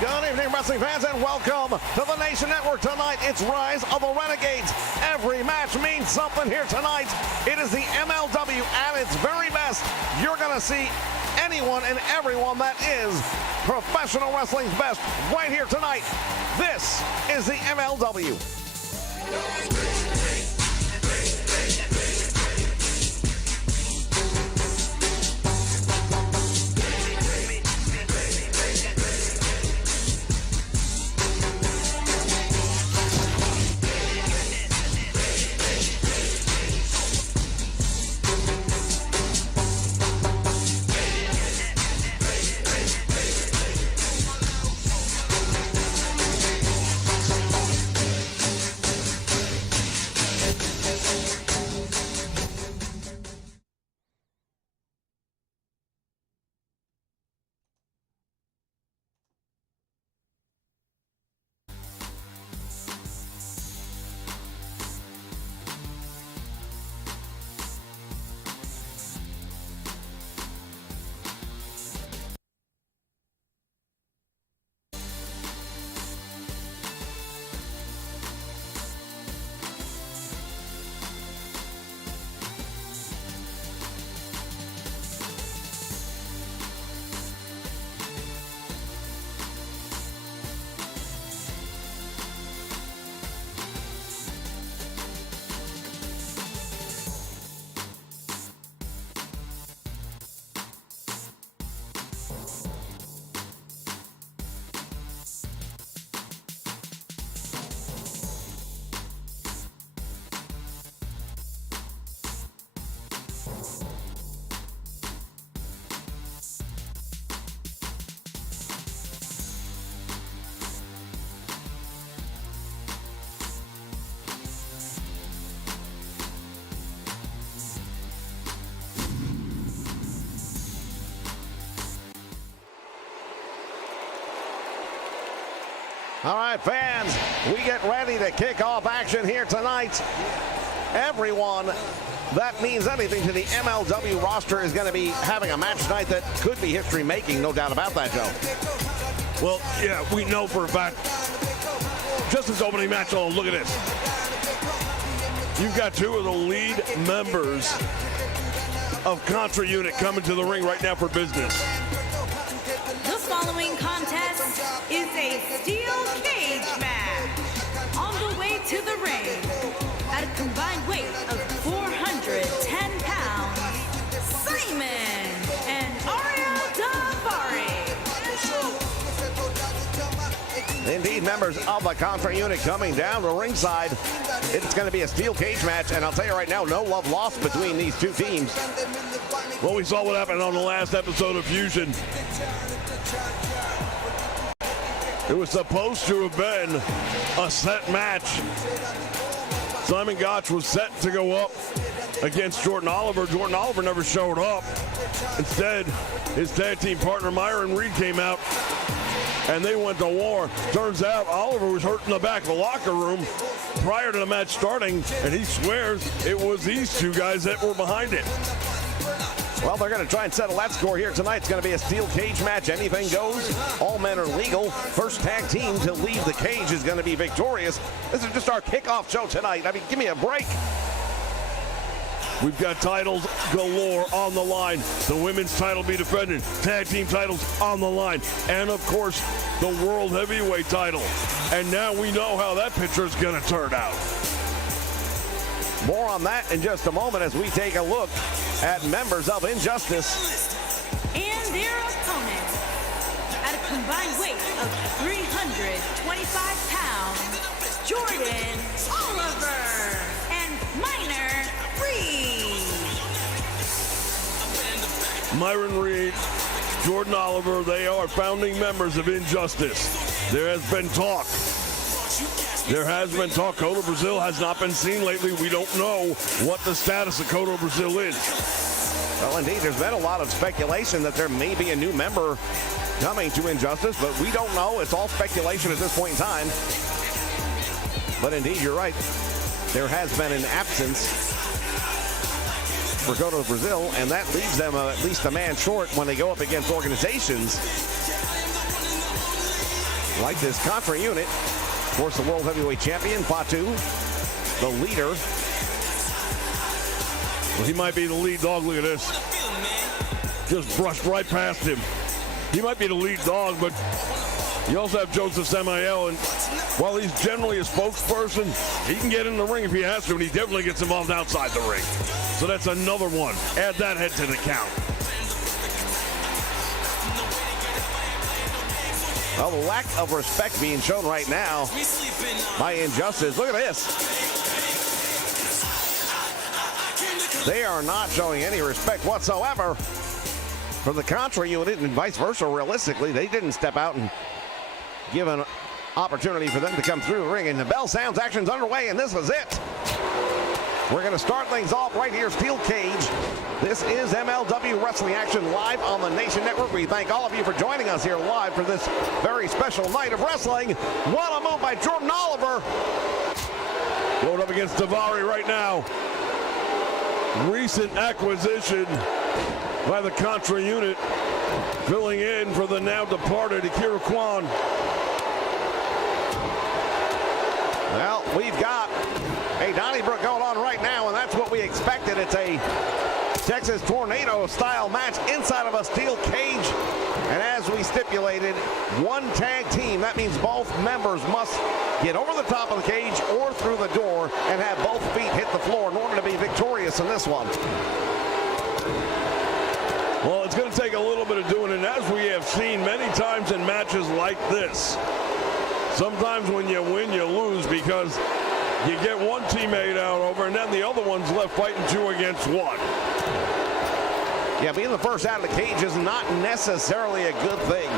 Good evening, wrestling fans, and welcome to the Nation Network. Tonight, it's Rise of the Renegades. Every match means something here tonight. It is the MLW at its very best. You're going to see anyone and everyone that is professional wrestling's best right here tonight. This is the MLW. All right, fans, we get ready to kick off action here tonight. Everyone that means anything to the MLW roster is going to be having a match tonight that could be history-making, no doubt about that, Joe. Well, yeah, we know for a fact. Just this opening match, oh, look at this. You've got two of the lead members of Contra Unit coming to the ring right now for business. The following contest is a steel cage match. On the way to the ring, at a combined weight of 410 pounds, Simon and Arya Daivari. Indeed, members of the Contra Unit coming down the ringside. It's going to be a steel cage match, and I'll tell you right now, no love lost between these two teams. Well, we saw what happened on the last episode of Fusion. It was supposed to have been a set match. Simon Gotch was set to go up against Jordan Oliver. Jordan Oliver never showed up. Instead, his tag team partner Myron Reed came out and they went to war. Turns out Oliver was hurt in the back of the locker room prior to the match starting, and he swears it was these two guys that were behind it. Well, they're going to try and settle that score here tonight. It's going to be a steel cage match. Anything goes. All men are legal. First tag team to leave the cage is going to be victorious. This is just our kickoff show tonight. I mean, give me a break. We've got titles galore on the line. The women's title be defended. Tag team titles on the line. And, of course, the World Heavyweight title. And now we know how that picture is going to turn out. More on that in just a moment as we take a look at members of Injustice. And their opponent, at a combined weight of 325 pounds, Jordan Oliver and Myron Reed. Myron Reed, Jordan Oliver, they are founding members of Injustice. There has been talk. Cotto Brazil has not been seen lately. We don't know what the status of Cotto Brazil is. Well, indeed, there's been a lot of speculation that there may be a new member coming to Injustice, but we don't know. It's all speculation at this point in time. But indeed, you're right. There has been an absence for Cotto Brazil, and that leaves them at least a man short when they go up against organizations Like this Contra unit. Of course, the World Heavyweight Champion, Fatu, the leader. Well, he might be the lead dog. Look at this. Just brushed right past him. He might be the lead dog, but you also have Joseph Samael, and while he's generally a spokesperson, he can get in the ring if he has to, and he definitely gets involved outside the ring. So that's another one. Add that head to the count. Well, the lack of respect being shown right now by Injustice. Look at this. They are not showing any respect whatsoever for the Contra unit, and vice versa. Realistically, they didn't step out and give an opportunity for them to come through the ring. And the bell sounds, action's underway, and this is it. We're going to start things off right here, Steel Cage. This is MLW Wrestling Action live on the Nation Network. We thank all of you for joining us here live for this very special night of wrestling. What a move by Jordan Oliver. Going up against Daivari right now. Recent acquisition by the Contra unit, filling in for the now departed Akira Kwan. Well, we've got a Donnybrook going on right now, and that's what we expected. It's a Texas Tornado style match inside of a steel cage. And as we stipulated, one tag team. That means both members must get over the top of the cage or through the door and have both feet hit the floor in order to be victorious in this one. Well, it's going to take a little bit of doing, and as we have seen many times in matches like this, sometimes when you win, you lose because you get one teammate out over, and then the other one's left fighting 2 against 1. Yeah, being the first out of the cage is not necessarily a good thing.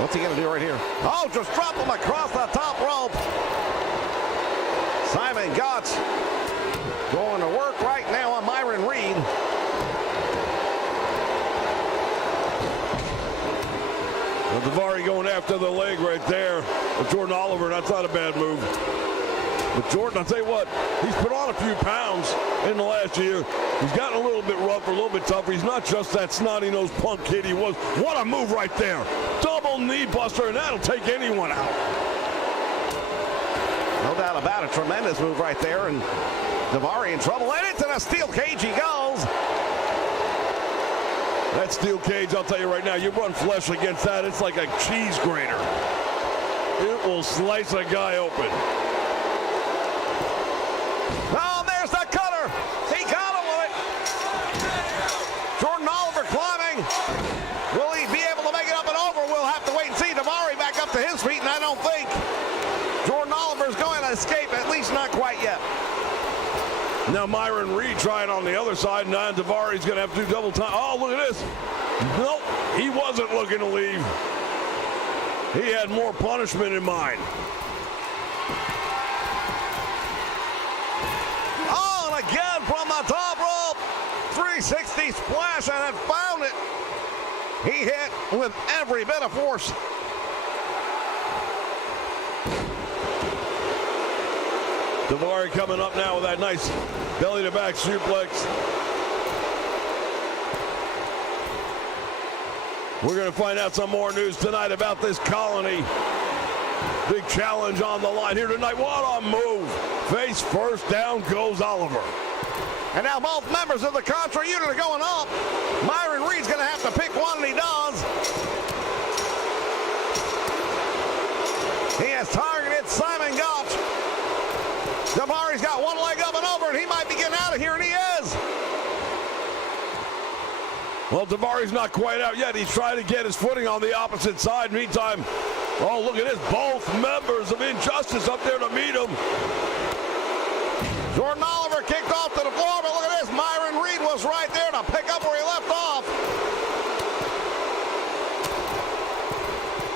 What's he going to do right here? Oh, just drop him across the top rope. Simon Gotch going to work right now on Myron Reed. Well, Daivari going after the leg right there with Jordan Oliver. That's not a bad move. But Jordan, I'll tell you what, he's put on a few pounds in the last year. He's gotten a little bit rougher, a little bit tougher. He's not just that snotty-nosed punk kid he was. What a move right there. Double knee buster, and that'll take anyone out. No doubt about it. Tremendous move right there. And Daivari in trouble. And into the steel cage he goes. That steel cage, I'll tell you right now, you run flesh against that, it's like a cheese grater. It will slice a guy open. Oh, there's the cutter. He got him with it. Jordan Oliver climbing. Will he be able to make it up and over? We'll have to wait and see. Daivari back up to his feet, and I don't think Jordan Oliver's going to escape, at least not quite yet. Now Myron Reed trying on the other side. Now Daivari's going to have to do double time. Oh, look at this. Nope, he wasn't looking to leave. He had more punishment in mind. Oh, and again from the top rope. 360 splash, and it found it. He hit with every bit of force. Daivari coming up now with that nice belly-to-back suplex. We're going to find out some more news tonight about this Colony. Big challenge on the line here tonight. What a move. Face first, down goes Oliver. And now both members of the Contra unit are going up. Myron Reed's going to have to pick one, and he does. He has targeted Simon Gotch. Daivari's got one leg up and over, and he might be getting out of here, and he is. Well, Daivari's not quite out yet. He's trying to get his footing on the opposite side. Meantime, oh, look at this. Both members of Injustice up there to meet him. Jordan Oliver kicked off to the floor, but look at this. Myron Reed was right there to pick up where he left off.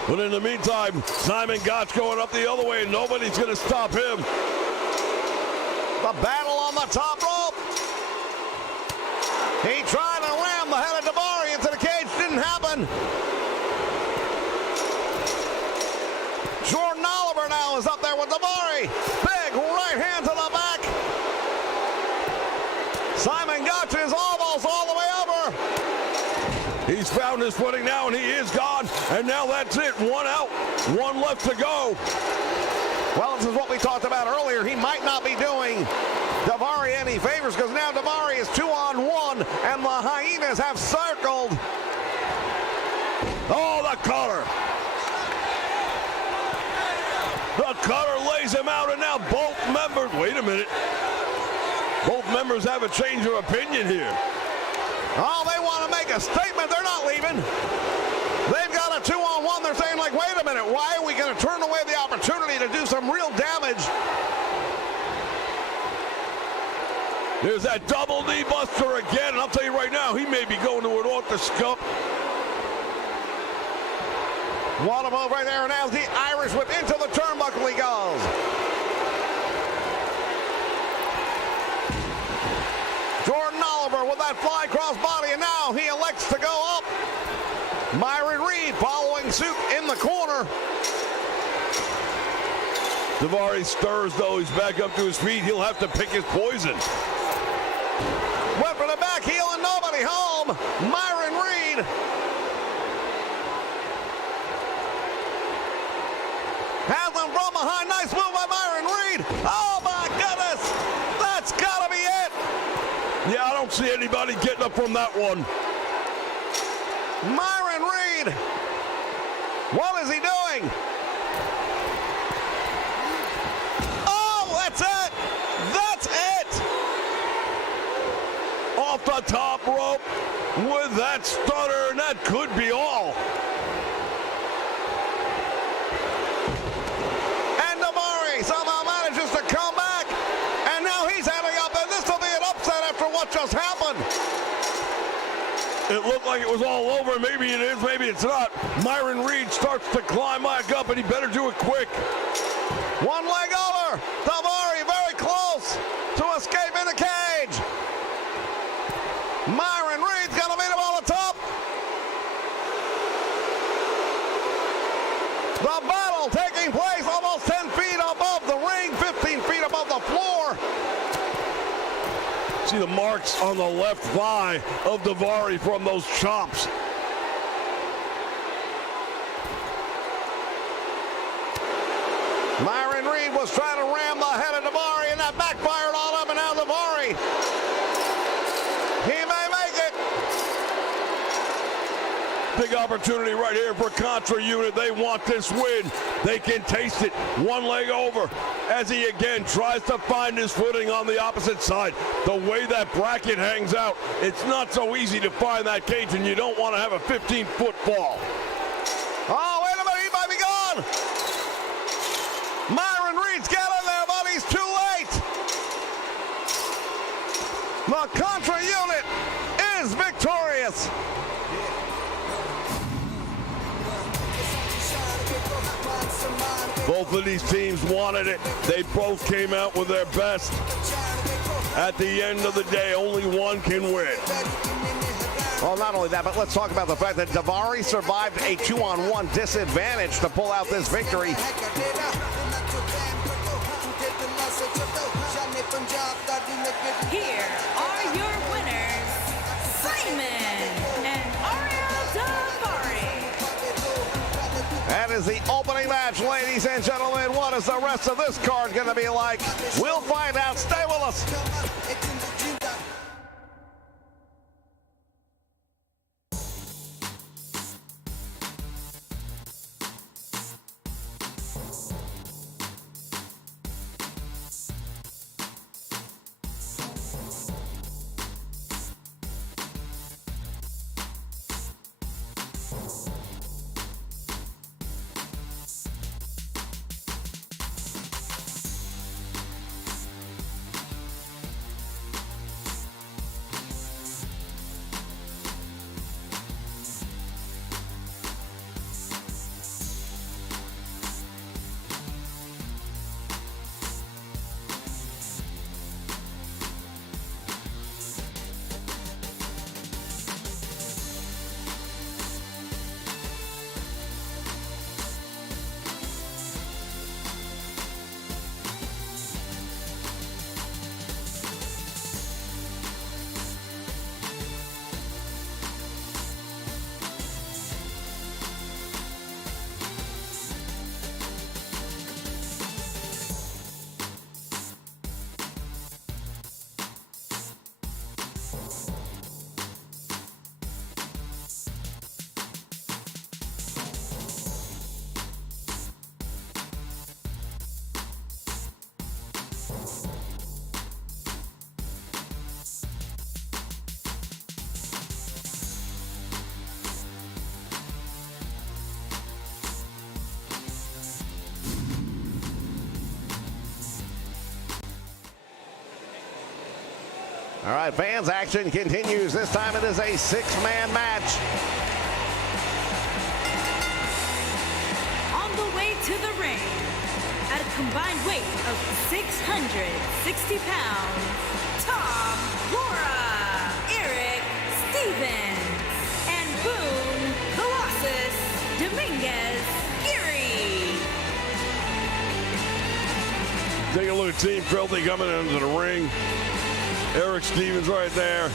But in the meantime, Simon Gotch going up the other way, and nobody's going to stop him. The battle on the top rope. He tried to ram the head of Daivari into the cage. Didn't happen. Jordan Oliver now is up there with Daivari. Big right hand to the back. Simon Gotch is almost all the way over. He's found his footing now, and he is gone. And now that's it. One out, one left to go. Well, this is what we talked about earlier. He might not be doing Daivari any favors because now Daivari is 2-on-1, and the Hyenas have circled. Oh, the cutter. The cutter lays him out, and now both members, wait a minute. Both members have a change of opinion here. Oh, they want to make a statement. They're not leaving. They've got a 2-on-1. They're saying, like, wait a minute, why are we going to turn away the opportunity to do some real damage? There's that double knee buster again, and I'll tell you right now, he may be going to an orthoscope. What a move right there, and now the Irish whip into the turnbuckle he goes. Jordan Oliver with that fly cross body, and now he elects to go up. Myron Reed following suit in the corner. Daivari stirs, though. He's back up to his feet. He'll have to pick his poison. Went for the back heel and nobody home. Myron Reed. Has him from behind. Nice move by Myron Reed. Oh, my goodness. That's got to be it. Yeah, I don't see anybody getting up from that one. Myron Reed. What is he doing? Oh, that's it. That's it. Off the top rope with that stunner, and that could be all. And Daivari somehow manages to come back, and now he's heading up, and this will be an upset after what just happened. It looked like it was all over. Maybe it is, maybe it's not. Myron Reed starts to climb back up, and he better do it quick. One leg over. Daivari very close to escape in the cage. Myron Reed's going to meet him on the top. The battle taking place almost 10 feet above the ring, 15 feet above the floor. See the marks on the left thigh of Daivari from those chops. Myron Reed was trying to ram the head of Daivari, and that backfired on him, and now Daivari, he may make it. Big opportunity right here for Contra Unit. They want this win. They can taste it. One leg over as he again tries to find his footing on the opposite side. The way that bracket hangs out, it's not so easy to find that cage, and you don't want to have a 15-foot fall. Oh, wait a minute, he might be gone. Myron Reed's got in there, but he's too late. The Contra Unit is victorious. Both of these teams wanted it. They both came out with their best. At the end of the day, only one can win. Well, not only that, but let's talk about the fact that Daivari survived a 2-on-1 disadvantage to pull out this victory. Here are your winners, Simon and Daivari. That is the opening match, ladies and gentlemen. What is the rest of this card going to be like? We'll find out. Stay with us. All right, fans, action continues. This time it is a six-man match. On the way to the ring, at a combined weight of 660 pounds, Tom Laura, Eric Stevens, and Boone Colossus Dominguez Geary. Take a look at Team Filthy coming into the ring. Eric Stevens right there.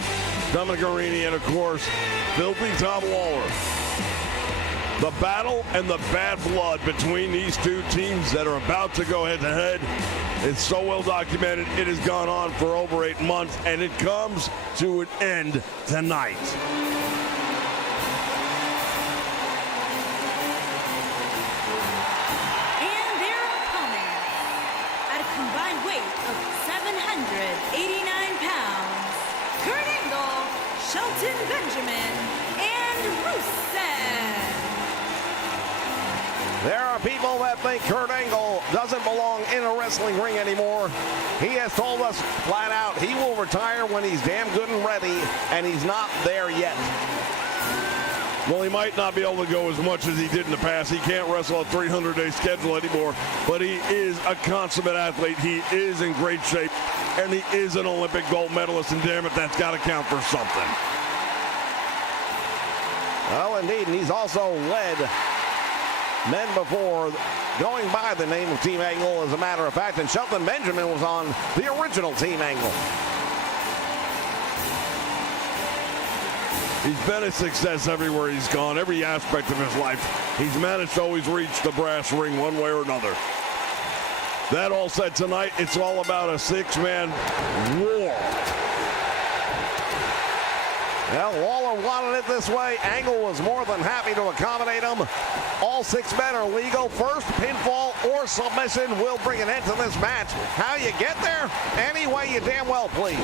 Dominic Arini, and of course, Filthy Tom Lawler. The battle and the bad blood between these two teams that are about to go head-to-head. It's so well documented. It has gone on for over 8 months, and it comes to an end tonight. And their opponent, at a combined weight of 789 pounds, Kurt Angle, Shelton Benjamin, and Rusev. There are people that think Kurt Angle doesn't belong in a wrestling ring anymore. He has told us flat out he will retire when he's damn good and ready, and he's not there yet. Well, he might not be able to go as much as he did in the past. He can't wrestle a 300-day schedule anymore, but he is a consummate athlete. He is in great shape, and he is an Olympic gold medalist, and damn it, that's got to count for something. Well, indeed, and he's also led men before going by the name of Team Angle, as a matter of fact, and Shelton Benjamin was on the original Team Angle. He's been a success everywhere he's gone, every aspect of his life. He's managed to always reach the brass ring one way or another. That all said, tonight, it's all about a six-man war. Well, Lawler wanted it this way. Angle was more than happy to accommodate him. All 6 men are legal. First pinfall or submission will bring an end to this match. How you get there? Any way you damn well please.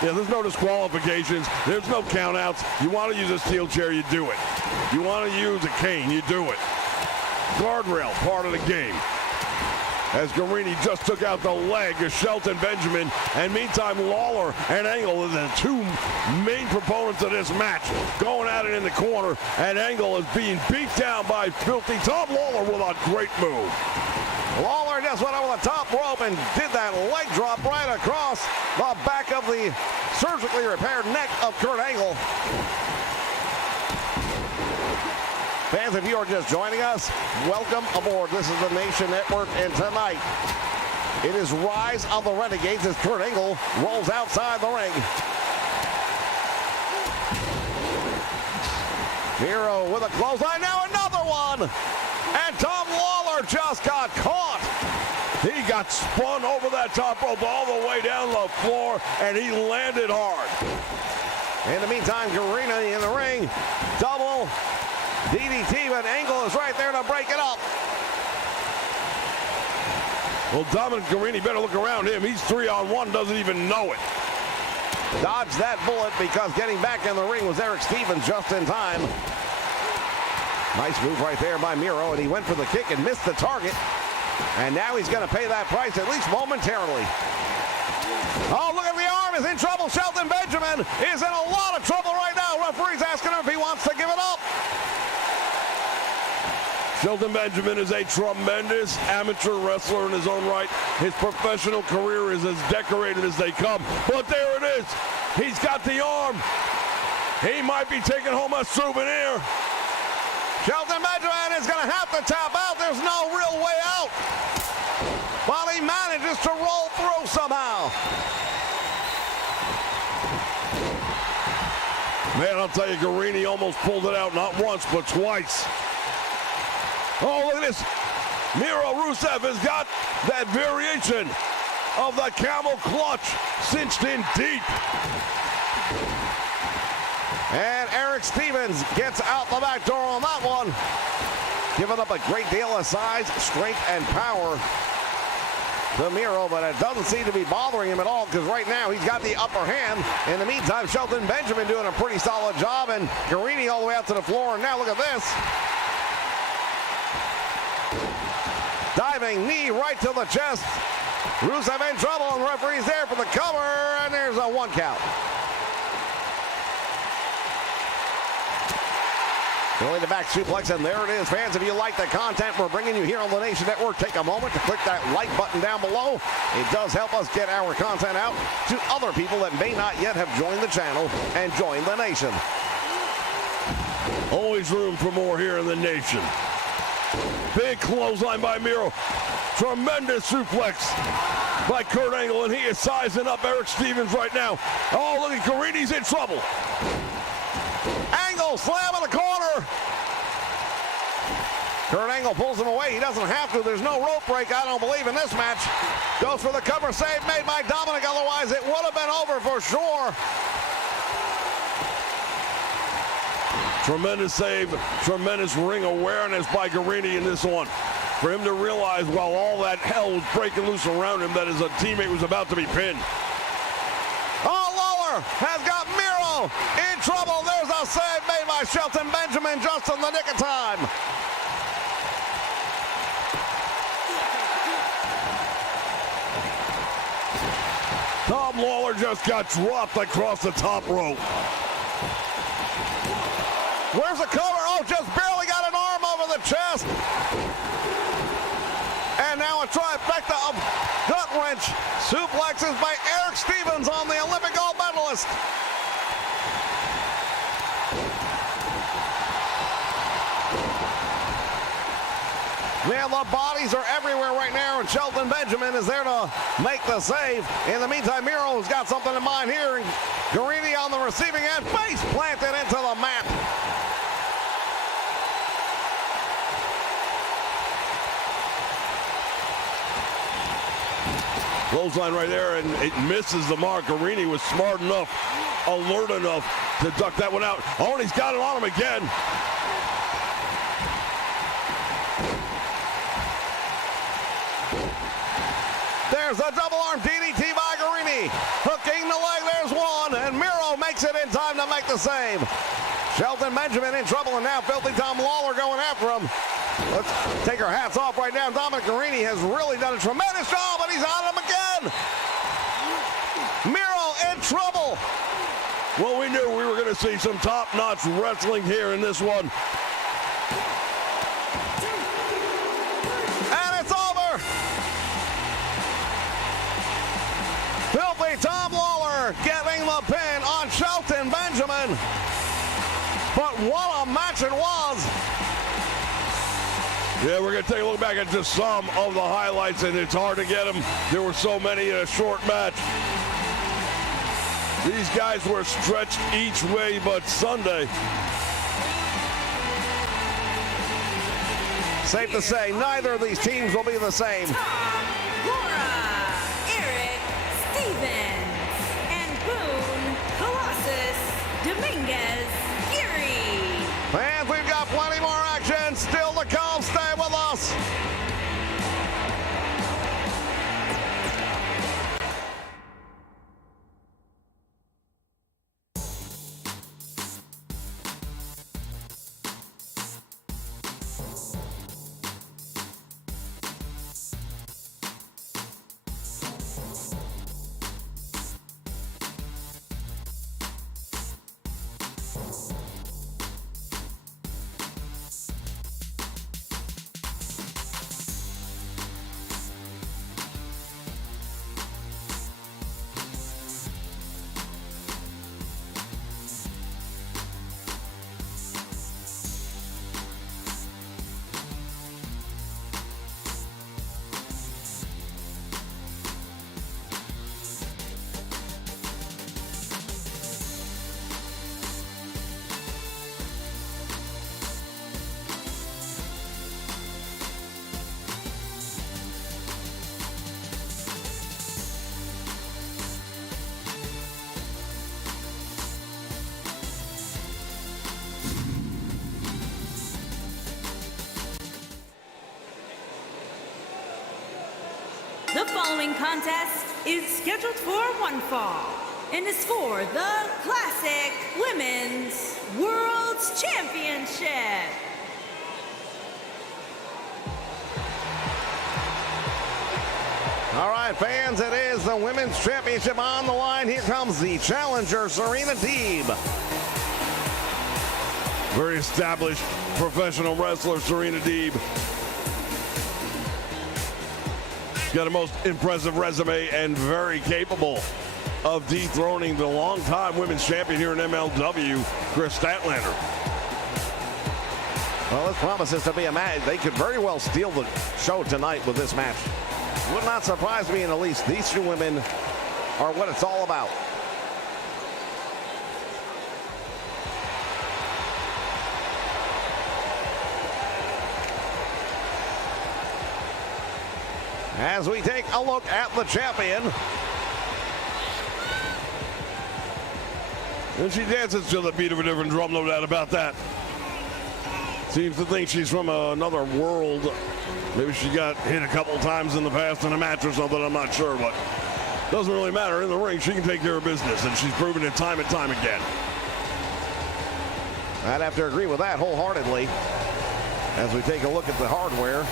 Yeah, there's no disqualifications. There's no countouts. You want to use a steel chair, you do it. You want to use a cane, you do it. Guardrail, part of the game. As Guarini just took out the leg of Shelton Benjamin, and meantime Lawler and Angle are the two main proponents of this match, going at it in the corner, and Angle is being beat down by Filthy Tom Lawler with a great move. Lawler just went over the top rope and did that leg drop right across the back of the surgically repaired neck of Kurt Angle. Fans, if you are just joining us, welcome aboard. This is the Nation Network, and tonight it is Rise of the Renegades as Kurt Angle rolls outside the ring. Miro with a clothesline, now another one! And Tom Lawler just got caught. He got spun over that top rope all the way down the floor, and he landed hard. In the meantime, Guarini in the ring, double DDT, but Angle is right there to break it up. Well, Dominic Guarini better look around him. He's 3-on-1, doesn't even know it. Dodged that bullet because getting back in the ring was Eric Stevens just in time. Nice move right there by Miro, and he went for the kick and missed the target. And now he's going to pay that price, at least momentarily. Oh, look at the arm, is in trouble. Shelton Benjamin is in a lot of trouble right now. Referee's asking him if he wants to give it up. Shelton Benjamin is a tremendous amateur wrestler in his own right. His professional career is as decorated as they come. But there it is. He's got the arm. He might be taking home a souvenir. Shelton Benjamin is going to have to tap out. There's no real way out. While he manages to roll through somehow. Man, I'll tell you, Guarini almost pulled it out not once, but twice. Oh, look at this. Miro Rusev has got that variation of the camel clutch cinched in deep. And Eric Stevens gets out the back door on that one. Giving up a great deal of size, strength, and power to Miro, but it doesn't seem to be bothering him at all because right now he's got the upper hand. In the meantime, Shelton Benjamin doing a pretty solid job, and Guarini all the way out to the floor. And now look at this. Diving knee right to the chest. Rusev in trouble, and the referee's there for the cover, and there's a 1 count. Going the back suplex, and there it is. Fans, if you like the content we're bringing you here on the Nation Network, take a moment to click that like button down below. It does help us get our content out to other people that may not yet have joined the channel and joined the Nation. Always room for more here in the Nation. Big clothesline by Miro. Tremendous suplex by Kurt Angle, and he is sizing up Eric Stevens right now. Oh, look at Garini's in trouble. Angle slam in the corner. Kurt Angle pulls him away. He doesn't have to. There's no rope break, I don't believe, in this match. Goes for the cover, save made by Dominic. Otherwise, it would have been over for sure. Tremendous save, tremendous ring awareness by Garini in this one. For him to realize while all that hell was breaking loose around him that his teammate was about to be pinned. Oh, Lawler has got Miro in trouble. There's a save made by Shelton Benjamin just in the nick of time. Tom Lawler just got dropped across the top rope. Where's the cover? Oh, just barely got an arm over the chest. And now a trifecta of gut-wrench suplexes by Eric Stevens on the Olympic gold medalist. Man, the bodies are everywhere right now, and Shelton Benjamin is there to make the save. In the meantime, Miro's got something in mind here, and Garini on the receiving end, face planted into the mat. Clothesline right there, and it misses the mark. Garini was smart enough, alert enough to duck that one out. Oh, and he's got it on him again. There's a double arm DDT by Garini. Hooking the leg, there's one, and Miro makes it in time to make the save. Shelton Benjamin in trouble, and now Filthy Tom Lawler going after him. Let's take our hats off right now. Dominic Garini has really done a tremendous job, and he's on him again. Miro in trouble. Well, we knew we were going to see some top-notch wrestling here in this one. And it's over. Filthy Tom Lawler getting the pin on Shelton Benjamin. But what a match it was. Yeah, we're going to take a look back at just some of the highlights, and it's hard to get them. There were so many in a short match. These guys were stretched each way but Sunday. Safe to say, neither of these teams will be the same. Laura, Eric Stevens, and Boone Colossus Dominguez Geary. Fans, we've got plenty more action still to come. Stay with us. The following contest is scheduled for one fall and is for the Classic Women's World Championship. All right, fans, it is the Women's Championship on the line. Here comes the challenger, Serena Deeb. Very established professional wrestler, Serena Deeb. She's got a most impressive resume and very capable of dethroning the longtime women's champion here in MLW, Kris Statlander. Well, this promises to be a match. They could very well steal the show tonight with this match. Would not surprise me in the least. These two women are what it's all about. As we take a look at the champion. And she dances to the beat of a different drum, no doubt about that. Seems to think she's from another world. Maybe she got hit a couple times in the past in a match or something, I'm not sure, but doesn't really matter. In the ring, she can take care of business, and she's proven it time and time again. I'd have to agree with that wholeheartedly as we take a look at the hardware.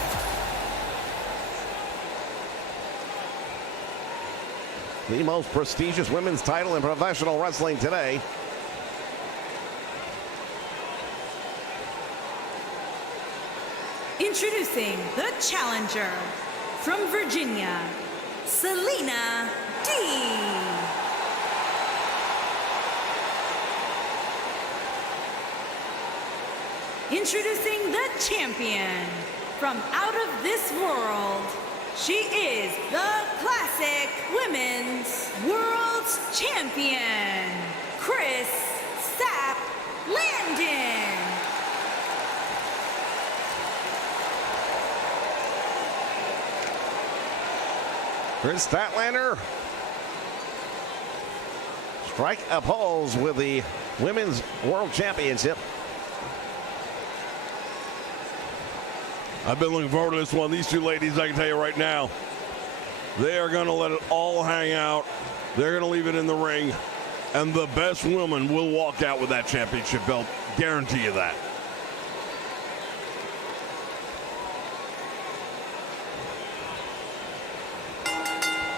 The most prestigious women's title in professional wrestling today. Introducing the challenger from Virginia, Serena Deeb. Introducing the champion from out of this world. She is the Classic Women's World Champion, Kris Statlander. Kris Statlander strike a pose with the Women's World Championship. I've been looking forward to this one. These two ladies, I can tell you right now, they are going to let it all hang out. They're going to leave it in the ring, and the best woman will walk out with that championship belt. Guarantee you that.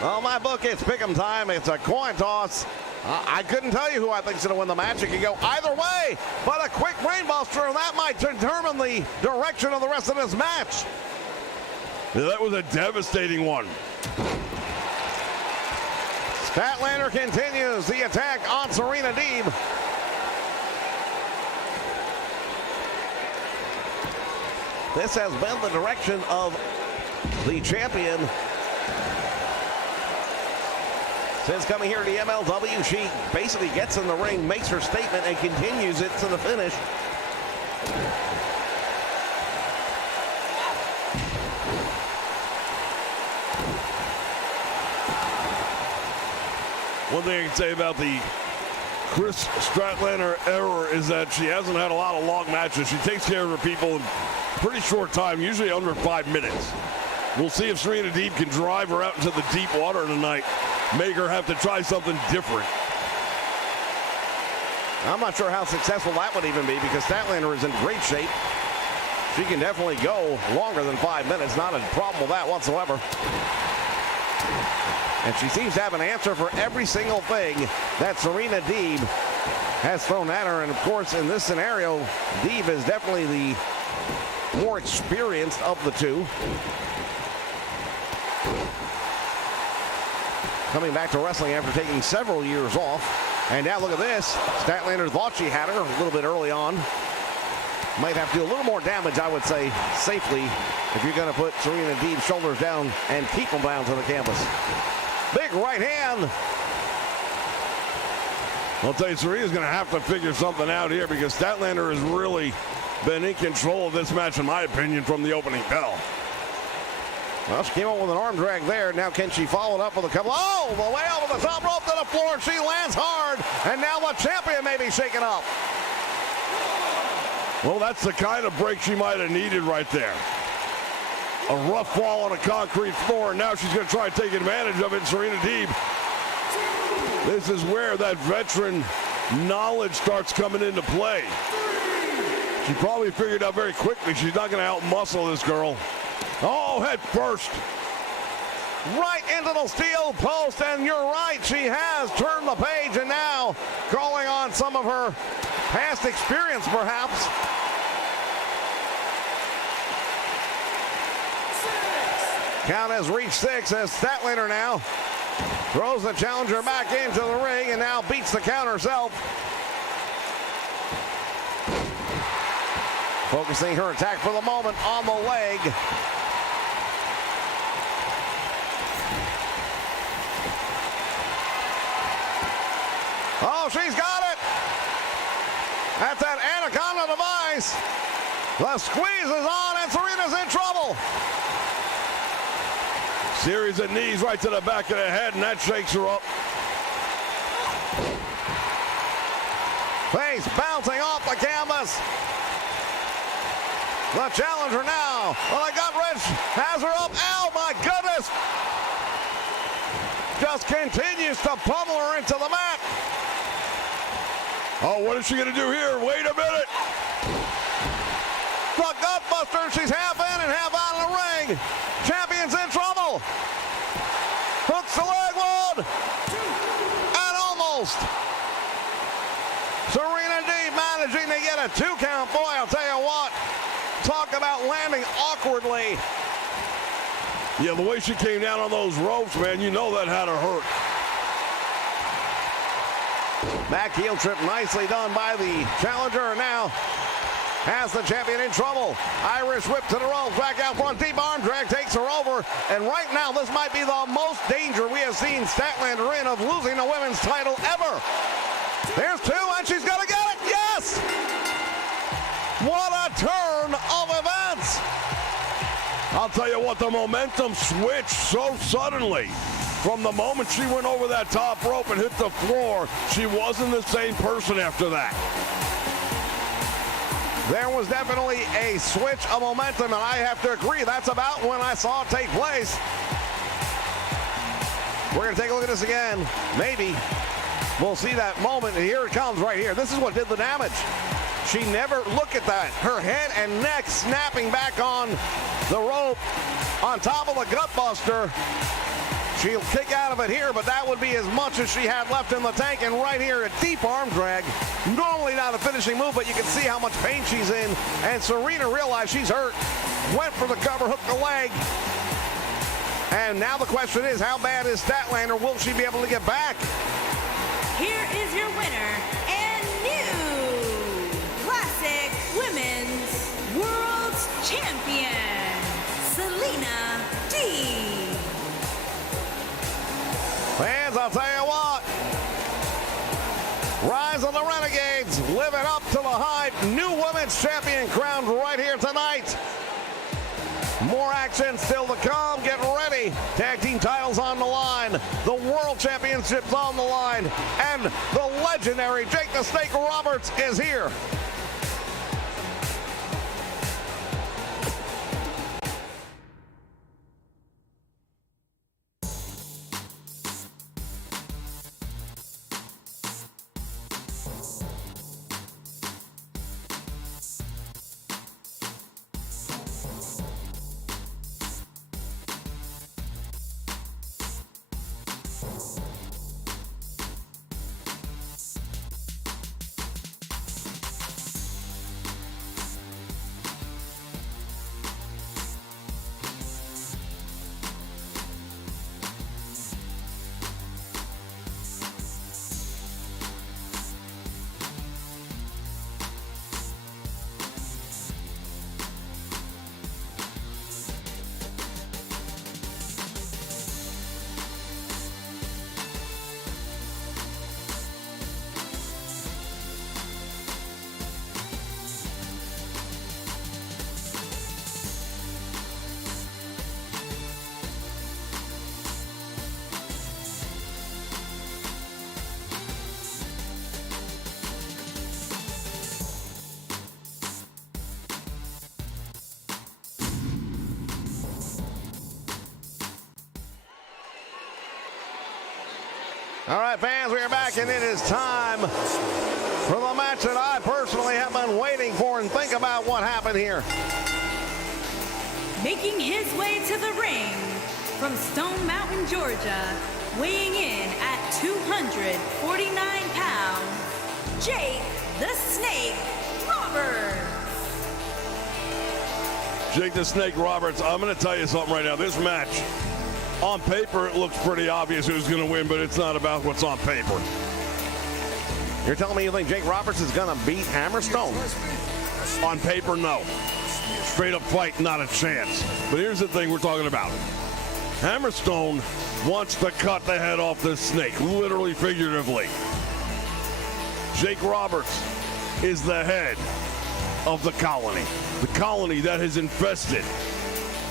Well, my book, it's pick'em time. It's a coin toss. I couldn't tell you who I think's going to win the match. It could go either way, but a quick brainbuster, and that might determine the direction of the rest of this match. Yeah, that was a devastating one. Statlander continues the attack on Serena Deeb. This has been the direction of the champion since coming here to the MLW. She basically gets in the ring, makes her statement, and continues it to the finish. One thing I can say about the Kris Statlander era is that she hasn't had a lot of long matches. She takes care of her people in a pretty short time, usually under 5 minutes. We'll see if Serena Deeb can drive her out into the deep water tonight, make her have to try something different. I'm not sure how successful that would even be, because Statlander is in great shape. She can definitely go longer than 5 minutes. Not a problem with that whatsoever. And she seems to have an answer for every single thing that Serena Deeb has thrown at her. And of course, in this scenario, Deeb is definitely the more experienced of the two. Coming back to wrestling after taking several years off. And now look at this. Statlander thought she had her a little bit early on. Might have to do a little more damage, I would say, safely, if you're going to put Serena Deeb's shoulders down and keep them down to the canvas. Big right hand. I'll tell you, Serena's going to have to figure something out here, because Statlander has really been in control of this match, in my opinion, from the opening bell. Well, she came up with an arm drag there. Now can she follow it up with a couple? Oh, the way over the top rope to the floor, and she lands hard. And now the champion may be shaken up. Well, that's the kind of break she might have needed right there. A rough fall on a concrete floor, and now she's going to try and take advantage of it. Serena Deeb, this is where that veteran knowledge starts coming into play. She probably figured out very quickly she's not going to out-muscle this girl. Oh, head first. right into the steel post, and you're right, she has turned the page and now calling on some of her past experience, perhaps. Count has reached 6 as Statlander now throws the challenger back into the ring and now beats the count herself. Focusing her attack for the moment on the leg. Oh, she's got it. That's that Anaconda device. The squeeze is on and Serena's in trouble. Series of knees right to the back of the head, and that shakes her up. Face bouncing off the canvas. The challenger now. Well, the gut wrench has her up. Ow, my goodness. Just continues to pummel her into the mat. Oh, what is she going to do here? Wait a minute. The gutbuster. She's half in and half out of the ring. Champion's in trouble. Hooks the leg load. And almost. Serena Deeb managing to get a 2 count. Boy, I'll tell you what. Talk about landing awkwardly. Yeah, the way she came down on those ropes, man, you know that had her hurt. Back heel trip nicely done by the challenger, and now has the champion in trouble. Irish whip to the ropes, back out front, deep arm drag takes her over, and right now this might be the most danger we have seen Statlander in of losing the women's title ever. There's 2, and she's gonna get it, yes! What a turn of events! I'll tell you what, the momentum switched so suddenly. From the moment she went over that top rope and hit the floor, she wasn't the same person after that. There was definitely a switch of momentum, and I have to agree, that's about when I saw it take place. We're going to take a look at this again. Maybe we'll see that moment, and here it comes right here. This is what did the damage. She never, look at that, her head and neck snapping back on the rope on top of the gutbuster. She'll kick out of it here, but that would be as much as she had left in the tank. And right here, a deep arm drag. Normally not a finishing move, but you can see how much pain she's in. And Serena realized she's hurt. Went for the cover, hooked the leg. And now the question is, how bad is Statlander? Will she be able to get back? Here is your winner and new Classic Women's World Champion, Serena Deeb. Fans, I'll tell you what. Rise of the Renegades living up to the hype. New women's champion crowned right here tonight. More action still to come. Get ready. Tag team titles on the line. The World Championship's on the line. And the legendary Jake the Snake Roberts is here. All right, fans, we are back, and it is time for the match that I personally have been waiting for. And think about what happened here. Making his way to the ring from Stone Mountain, Georgia, weighing in at 249 pounds, Jake the Snake Roberts. Jake the Snake Roberts, I'm going to tell you something right now. This match, on paper, it looks pretty obvious who's going to win, but it's not about what's on paper. You're telling me you think Jake Roberts is going to beat Hammerstone? On paper, no. Straight up fight, not a chance. But here's the thing we're talking about. Hammerstone wants to cut the head off this snake, literally, figuratively. Jake Roberts is the head of the colony. The colony that has infested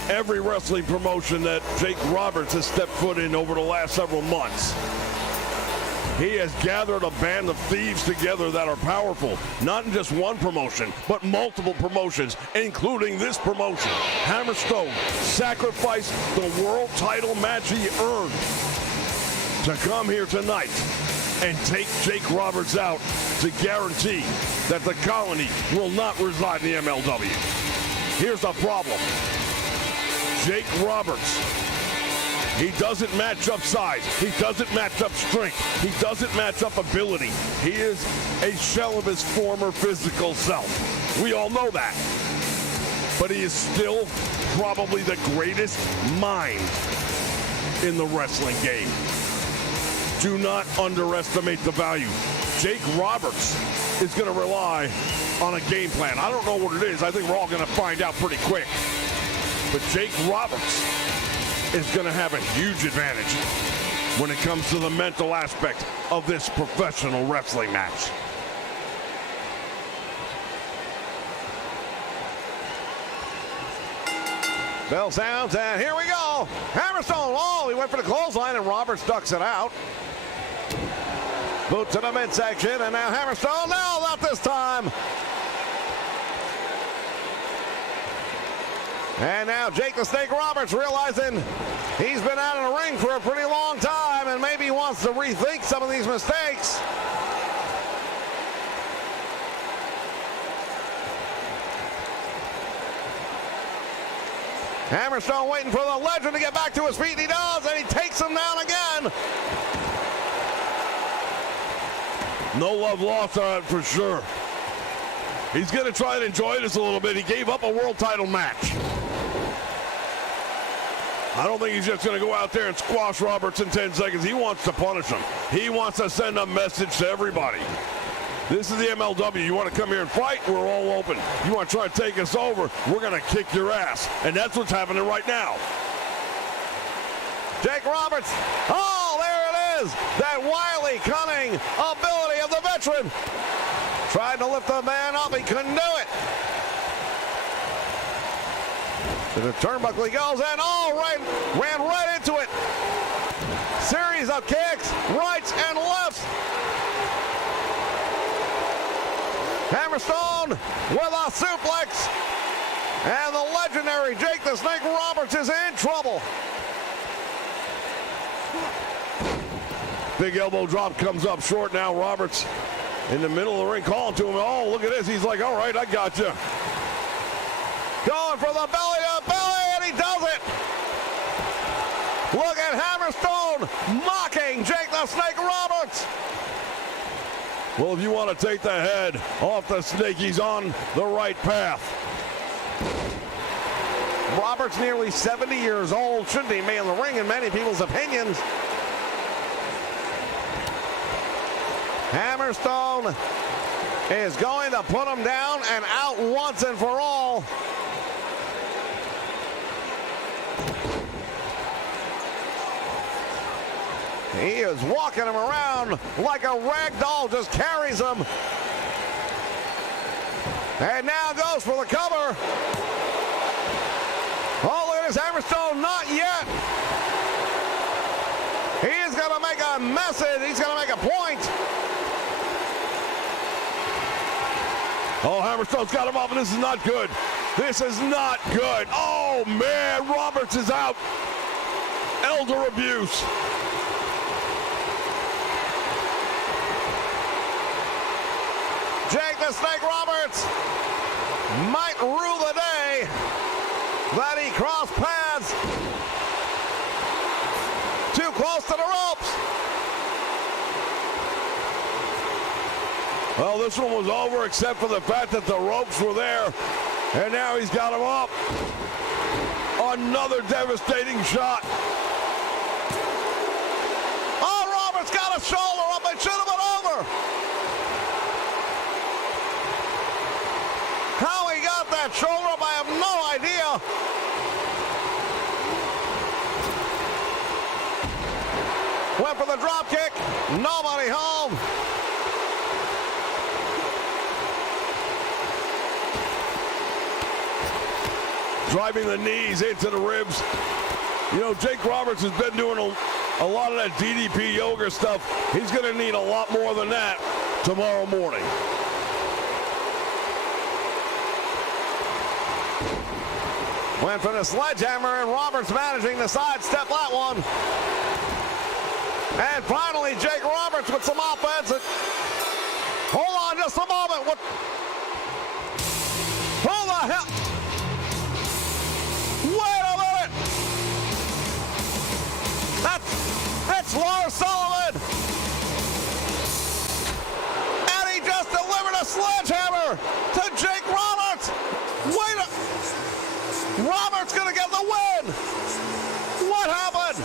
every wrestling promotion that Jake Roberts has stepped foot in over the last several months. He has gathered a band of thieves together that are powerful, not in just one promotion, but multiple promotions, including this promotion. Hammerstone sacrificed the world title match he earned to come here tonight and take Jake Roberts out to guarantee that the colony will not reside in the MLW. Here's the problem. Jake Roberts, he doesn't match up size. He doesn't match up strength. He doesn't match up ability. He is a shell of his former physical self. We all know that. But he is still probably the greatest mind in the wrestling game. Do not underestimate the value. Jake Roberts is going to rely on a game plan. I don't know what it is. I think we're all going to find out pretty quick. But Jake Roberts is going to have a huge advantage when it comes to the mental aspect of this professional wrestling match. Bell sounds, and here we go. Hammerstone, oh, he went for the clothesline, and Roberts ducks it out. Boot to the midsection, and now Hammerstone, no, not this time. And now Jake the Snake Roberts realizing he's been out of the ring for a pretty long time, and maybe he wants to rethink some of these mistakes. Hammerstone waiting for the legend to get back to his feet, and he does, and he takes him down again. No love lost on it for sure. He's going to try and enjoy this a little bit. He gave up a world title match. I don't think he's just going to go out there and squash Roberts in 10 seconds. He wants to punish him. He wants to send a message to everybody. This is the MLW. You want to come here and fight? We're all open. You want to try and take us over? We're going to kick your ass. And that's what's happening right now. Jake Roberts. Oh, there it is. That wily, cunning ability of the veteran. Tried to lift the man up. He couldn't do it. To the turnbuckle he goes, and ran right into it. Series of kicks, rights and lefts. Hammerstone with a suplex. And the legendary Jake the Snake Roberts is in trouble. Big elbow drop comes up short now. Roberts in the middle of the ring calling to him. Oh, look at this. He's like, all right, I got you. Going for the belly to belly, and he does it. Look at Hammerstone mocking Jake the Snake Roberts. Well, if you want to take the head off the snake, he's on the right path. Roberts nearly 70 years old, shouldn't he be in the ring in many people's opinions. Hammerstone is going to put him down and out once and for all. He is walking him around like a rag doll, just carries him. And now goes for the cover. Oh, look at this, Hammerstone, not yet. He is going to make a message. He's going to make a point. Oh, Hammerstone's got him up, and this is not good. This is not good. Oh, man, Roberts is out. Elder abuse. Jake the Snake Roberts might rue the day that he crossed paths to the ropes. Well, this one was over except for the fact that the ropes were there. And now he's got him up. Another devastating shot. Oh, Roberts got a shoulder up. It should have been over. How he got that shoulder up, I have no idea. Went for the drop kick. Nobody home. Driving the knees into the ribs. You know, Jake Roberts has been doing a lot of that DDP yoga stuff. He's going to need a lot more than that tomorrow morning. Went for the sledgehammer, and Roberts managing to sidestep that one. And finally, Jake Roberts with some offense. Hold on just a moment. What? Who the hell? Wait a minute. That's Lars Sullivan. And he just delivered a sledgehammer to Jake Roberts. Roberts gonna get the win. What happened?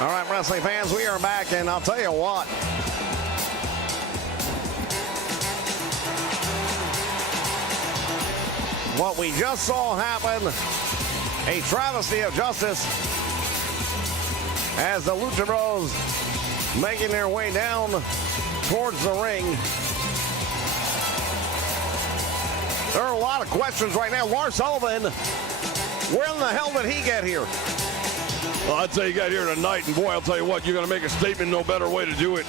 All right, wrestling fans, we are back, and I'll tell you what. What we just saw happen, a travesty of justice as the Lucha Bros making their way down towards the ring. There are a lot of questions right now. Lars Sullivan, where in the hell did he get here? Well, I'd say he got here tonight, and boy, I'll tell you what, you're going to make a statement, no better way to do it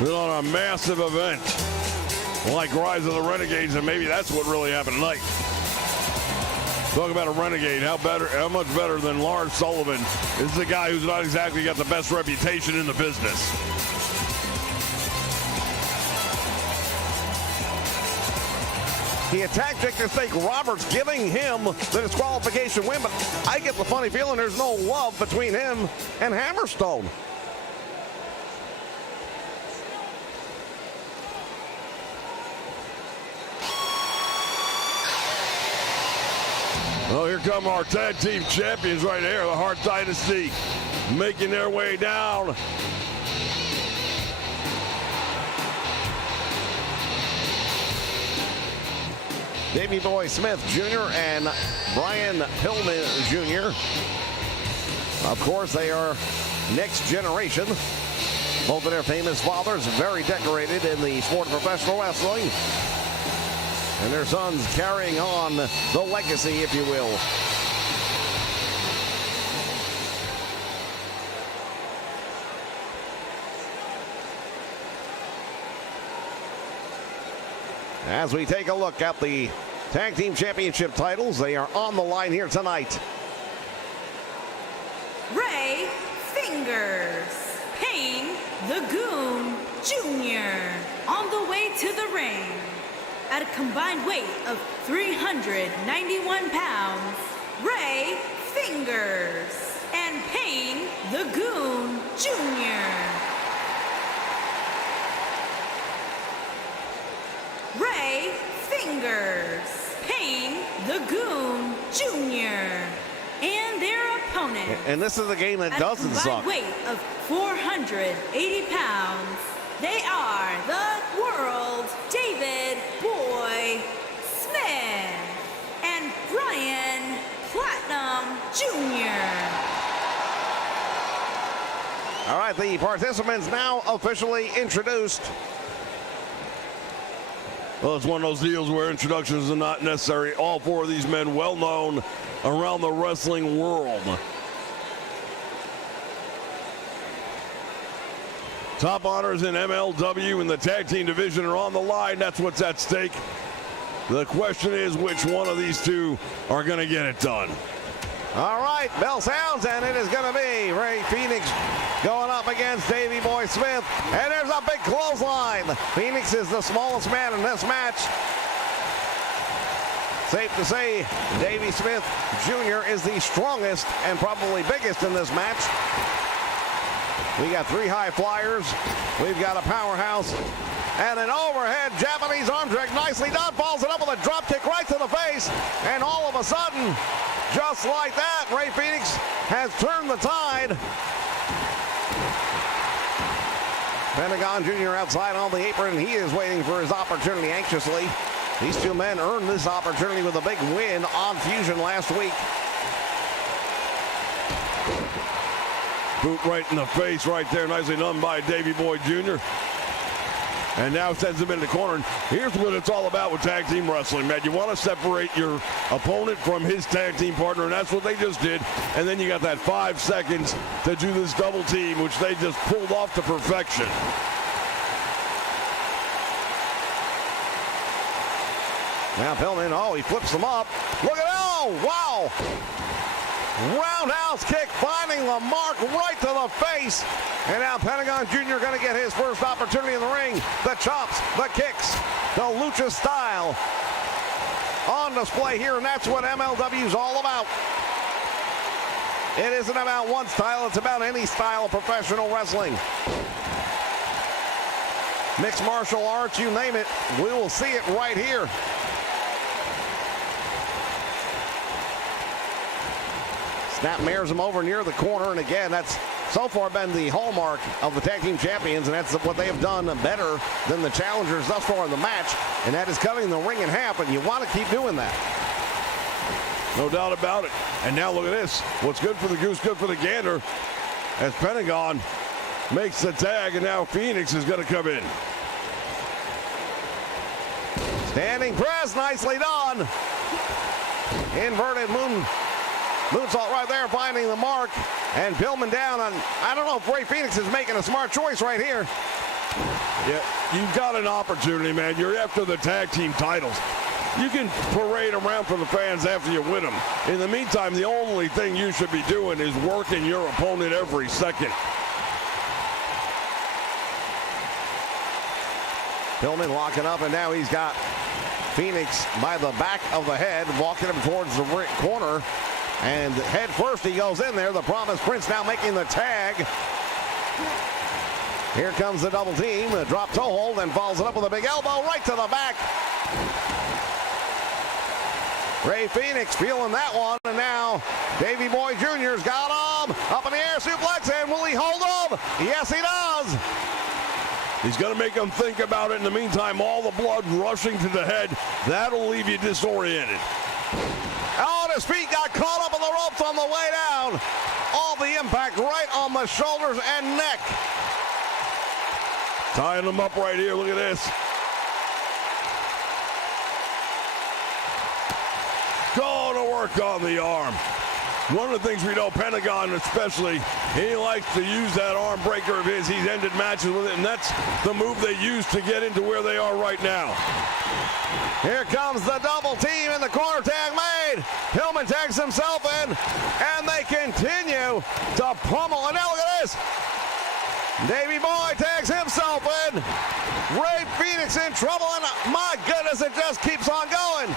than on a massive event like Rise of the Renegades, and maybe that's what really happened tonight. Talk about a renegade. How much better than Lars Sullivan? This is a guy who's not exactly got the best reputation in the business. He attacked Jake the Snake Roberts, giving him the disqualification win, but I get the funny feeling there's no love between him and Hammerstone. Well, here come our tag team champions right here, the Hart Dynasty, making their way down. Davey Boy Smith Jr. and Brian Pillman Jr. Of course, they are next generation. Both of their famous fathers very decorated in the sport of professional wrestling. And their sons carrying on the legacy, if you will. As we take a look at the Tag Team Championship titles, they are on the line here tonight. Ray Fingers, Payne the Goon Jr. on the way to the ring. At a combined weight of 391 pounds, Ray Fingers and Payne the Goon Jr. Ray Fingers, Payne the Goon Jr. and their opponent. And this is a game that doesn't suck. At a combined weight of 480 pounds, they are the World David Boy Smith and Brian Platinum Jr. All right, the participants now officially introduced. Well, it's one of those deals where introductions are not necessary. All four of these men well known around the wrestling world. Top honors in MLW and the tag team division are on the line. That's what's at stake. The question is which one of these two are going to get it done. All right, bell sounds, and it is going to be Ray Phoenix going up against Davey Boy Smith. And there's a big clothesline. Phoenix is the smallest man in this match. Safe to say, Davey Smith Jr. is the strongest and probably biggest in this match. We got three high flyers. We've got a powerhouse. And an overhead Japanese arm drag. Nicely done. Follows it up with a drop kick right to the face. And all of a sudden, just like that, Ray Phoenix has turned the tide. Pentagon Jr. outside on the apron. He is waiting for his opportunity anxiously. These two men earned this opportunity with a big win on Fusion last week. Boot right in the face right there. Nicely done by Davey Boy Jr. And now sends him in the corner. And here's what it's all about with tag team wrestling, man. You want to separate your opponent from his tag team partner, and that's what they just did. And then you got that 5 seconds to do this double team, which they just pulled off to perfection. Now Pillman, oh, he flips them up. Look at, oh, wow. Roundhouse kick, finding the mark right to the face. And now Pentagon Jr. going to get his first opportunity in the ring. The chops, the kicks, the lucha style on display here, and that's what MLW is all about. It isn't about one style, it's about any style of professional wrestling. Mixed martial arts, you name it, we will see it right here. Snapmares him over near the corner, and again, that's so far been the hallmark of the tag team champions, and that's what they have done better than the challengers thus far in the match, and that is cutting the ring in half, and you want to keep doing that. No doubt about it. And now look at this. What's good for the goose, good for the gander, as Pentagon makes the tag, and now Phoenix is going to come in. Standing press, nicely done. Inverted moonsault right there, finding the mark, and Pillman down. And I don't know if Ray Phoenix is making a smart choice right here. Yeah, you've got an opportunity, man. You're after the tag team titles. You can parade around for the fans after you win them. In the meantime, the only thing you should be doing is working your opponent every second. Pillman locking up, and now he's got Phoenix by the back of the head, walking him towards the corner. And head first, he goes in there. The Promise Prince now making the tag. Here comes the double team. The drop toe hold, and follows it up with a big elbow right to the back. Ray Phoenix feeling that one, and now Davey Boy Jr.'s got him. Up in the air, suplex, and will he hold him? Yes, he does. He's going to make him think about it. In the meantime, all the blood rushing to the head. That'll leave you disoriented. Oh, his feet got caught up in the ropes on the way down. All the impact right on the shoulders and neck. Tying him up right here. Look at this. Going to work on the arm. One of the things we know, Pentagon especially, he likes to use that arm breaker of his. He's ended matches with it, and that's the move they use to get into where they are right now. Here comes the double team in the corner, tag made. Pillman tags himself in, and they continue to pummel. And now look at this. Davey Boy tags himself in. Ray Phoenix in trouble, and my goodness, it just keeps on going.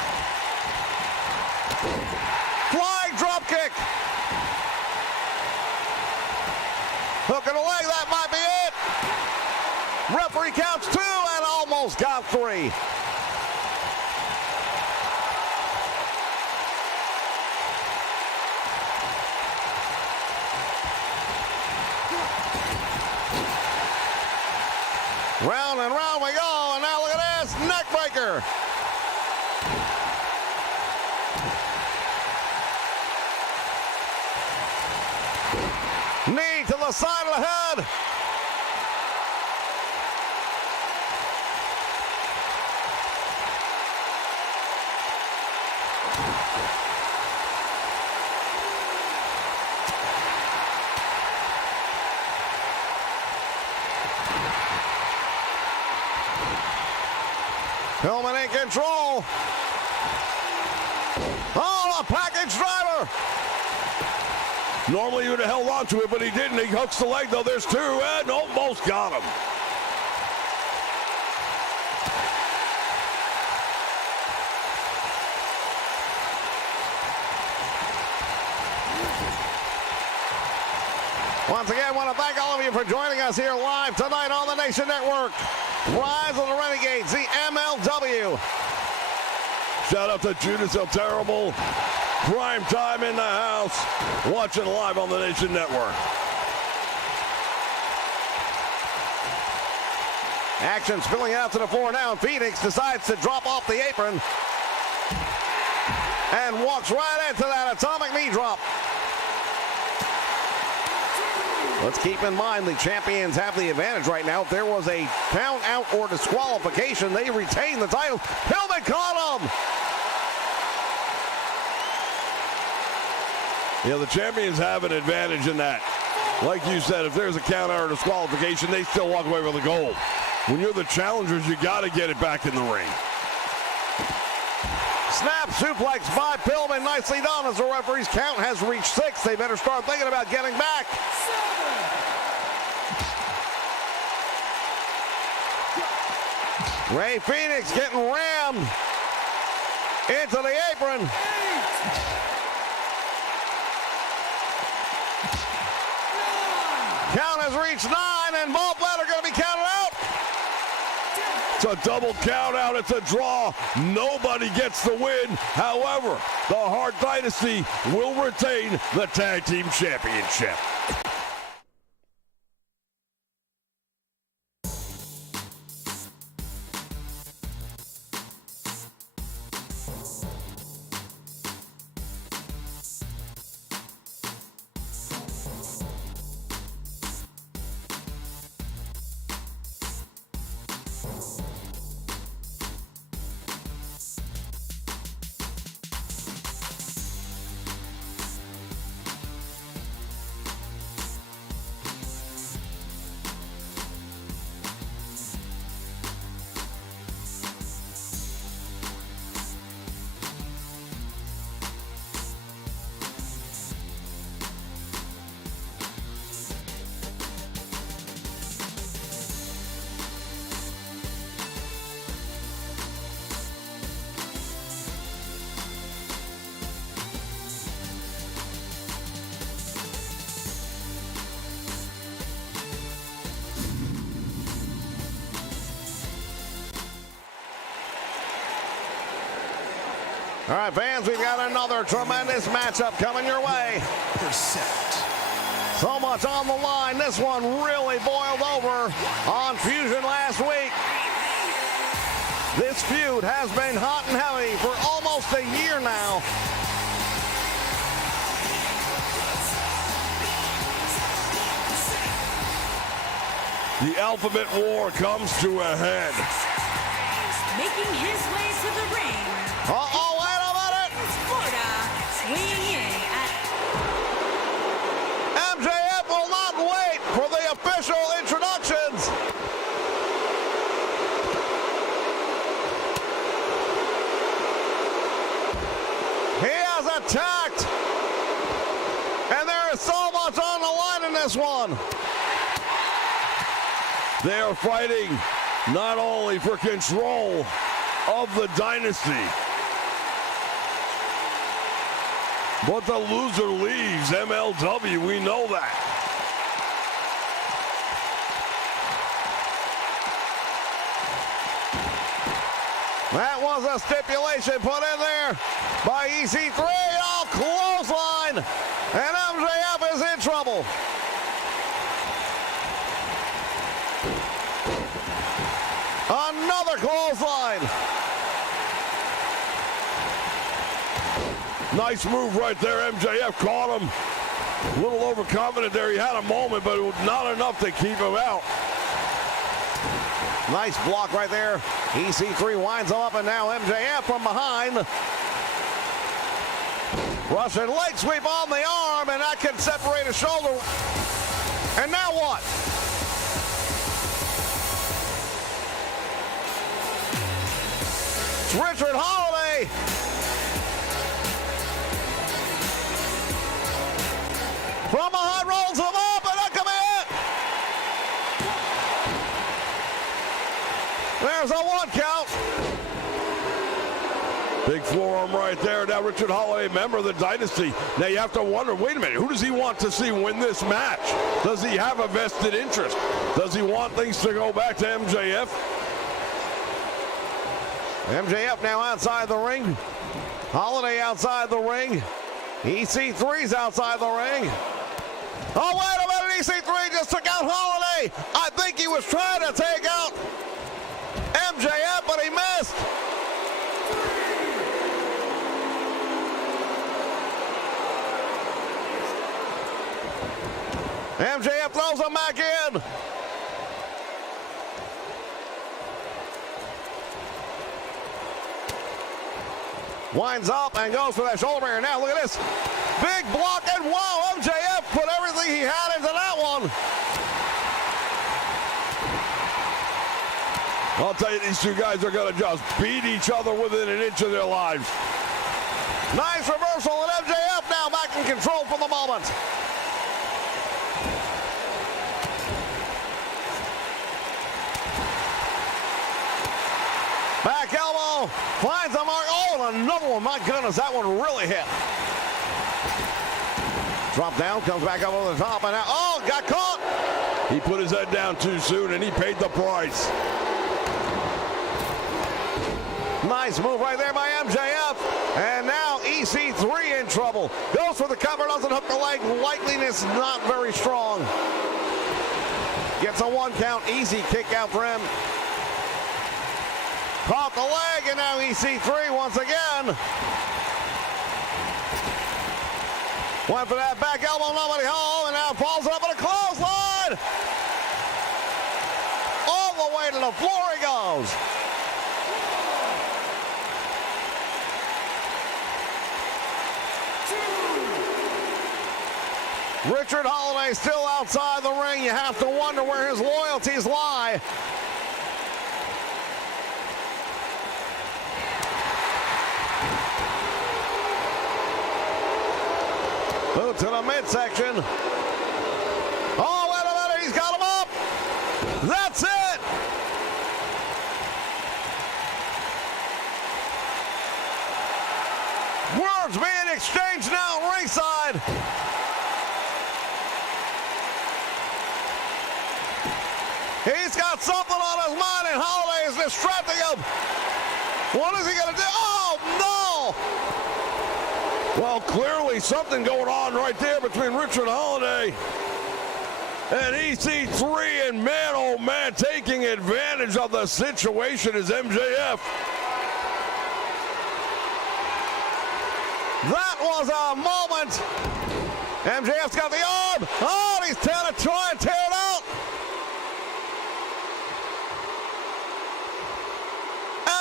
Flying drop kick. Hook in the leg, that might be it. Referee counts 2 and almost got 3. Round and round we go, and now look at this, neck breaker. Knee to the side of the head. Pillman in control. Oh, a package driver. Normally he would have held on to it, but he didn't. He hooks the leg, though. There's 2, and almost got him. Once again, I want to thank all of you for joining us here live tonight on the Nation Network. Rise of the Renegades, the MLW. Shout out to Judas El Terrible. Prime time in the house. Watching live on the Nation Network. Action spilling out to the floor now. Phoenix decides to drop off the apron and walks right into that atomic knee drop. Let's keep in mind the champions have the advantage right now. If there was a count out or disqualification, they retain the title. Pillman caught him. Yeah, the champions have an advantage in that. Like you said, if there's a count out or disqualification, they still walk away with the gold. When you're the challengers, you got to get it back in the ring. Snap suplex by Pillman. Nicely done as the referee's count has reached 6. They better start thinking about getting back. Ray Phoenix getting rammed into the apron. Count has reached 9, and both men are going to be counted out. It's a double count out. It's a draw. Nobody gets the win. However, the Hart Dynasty will retain the Tag Team Championship. All right, fans, we've got another tremendous matchup coming your way. So much on the line. This one really boiled over on Fusion last week. This feud has been hot and heavy for almost a year now. The Alphabet War comes to a head. Making his way to the ring. Uh-oh, wait a minute. Florida, weighing in at MJF will not wait for the official introductions. He has attacked. And there is so much on the line in this one. They are fighting not only for control of the dynasty, but the loser leaves MLW. We know that. That was a stipulation put in there by EC3. Oh, clothesline. And MJF is in trouble. Another clothesline. Nice move right there. MJF caught him. A little overconfident there. He had a moment, but not enough to keep him out. Nice block right there. EC3 winds him up, and now MJF from behind. Russian leg sweep on the arm, and that can separate a shoulder. And now what? It's Richard Holiday. From behind, rolls him up, and a commit. There's a 1 count. Big forearm right there. Now Richard Holiday, member of the dynasty. Now you have to wonder, wait a minute, who does he want to see win this match? Does he have a vested interest? Does he want things to go back to MJF? MJF now outside the ring. Holiday outside the ring. EC3's outside the ring. Oh, wait a minute, EC3 just took out Holiday. I think he was trying to take out MJF, but he missed. MJF throws him back in. Winds up and goes for that shoulder barrier. Now look at this. Big block, and wow, MJF put everything he had into that one. I'll tell you, these two guys are going to just beat each other within an inch of their lives. Nice reversal, and MJF now back in control for the moment. Back elbow, finds a mark. Oh, and another one. My goodness, that one really hit. Drop down, comes back up over the top, and now, oh, got caught. He put his head down too soon, and he paid the price. Nice move right there by MJF. And now EC3 in trouble. Goes for the cover, doesn't hook the leg. Likeliness not very strong. Gets a 1 count, easy kick out for him. Caught the leg, and now EC3 once again. Went for that back elbow, nobody home, and now falls up in a clothesline. All the way to the floor he goes. Richard Holiday still outside the ring. You have to wonder where his loyalties lie. Move to the midsection. Oh, wait a minute. He's got him up. That's it. Words being exchanged now ringside. He's got something on his mind, and Holiday is distracting him. What is he going to do? Oh, no! trouble. Well, clearly something going on right there between Richard Holiday and EC3, and man, oh man, taking advantage of the situation is MJF. That was a moment. MJF's got the arm. Oh, and he's trying to tear it out.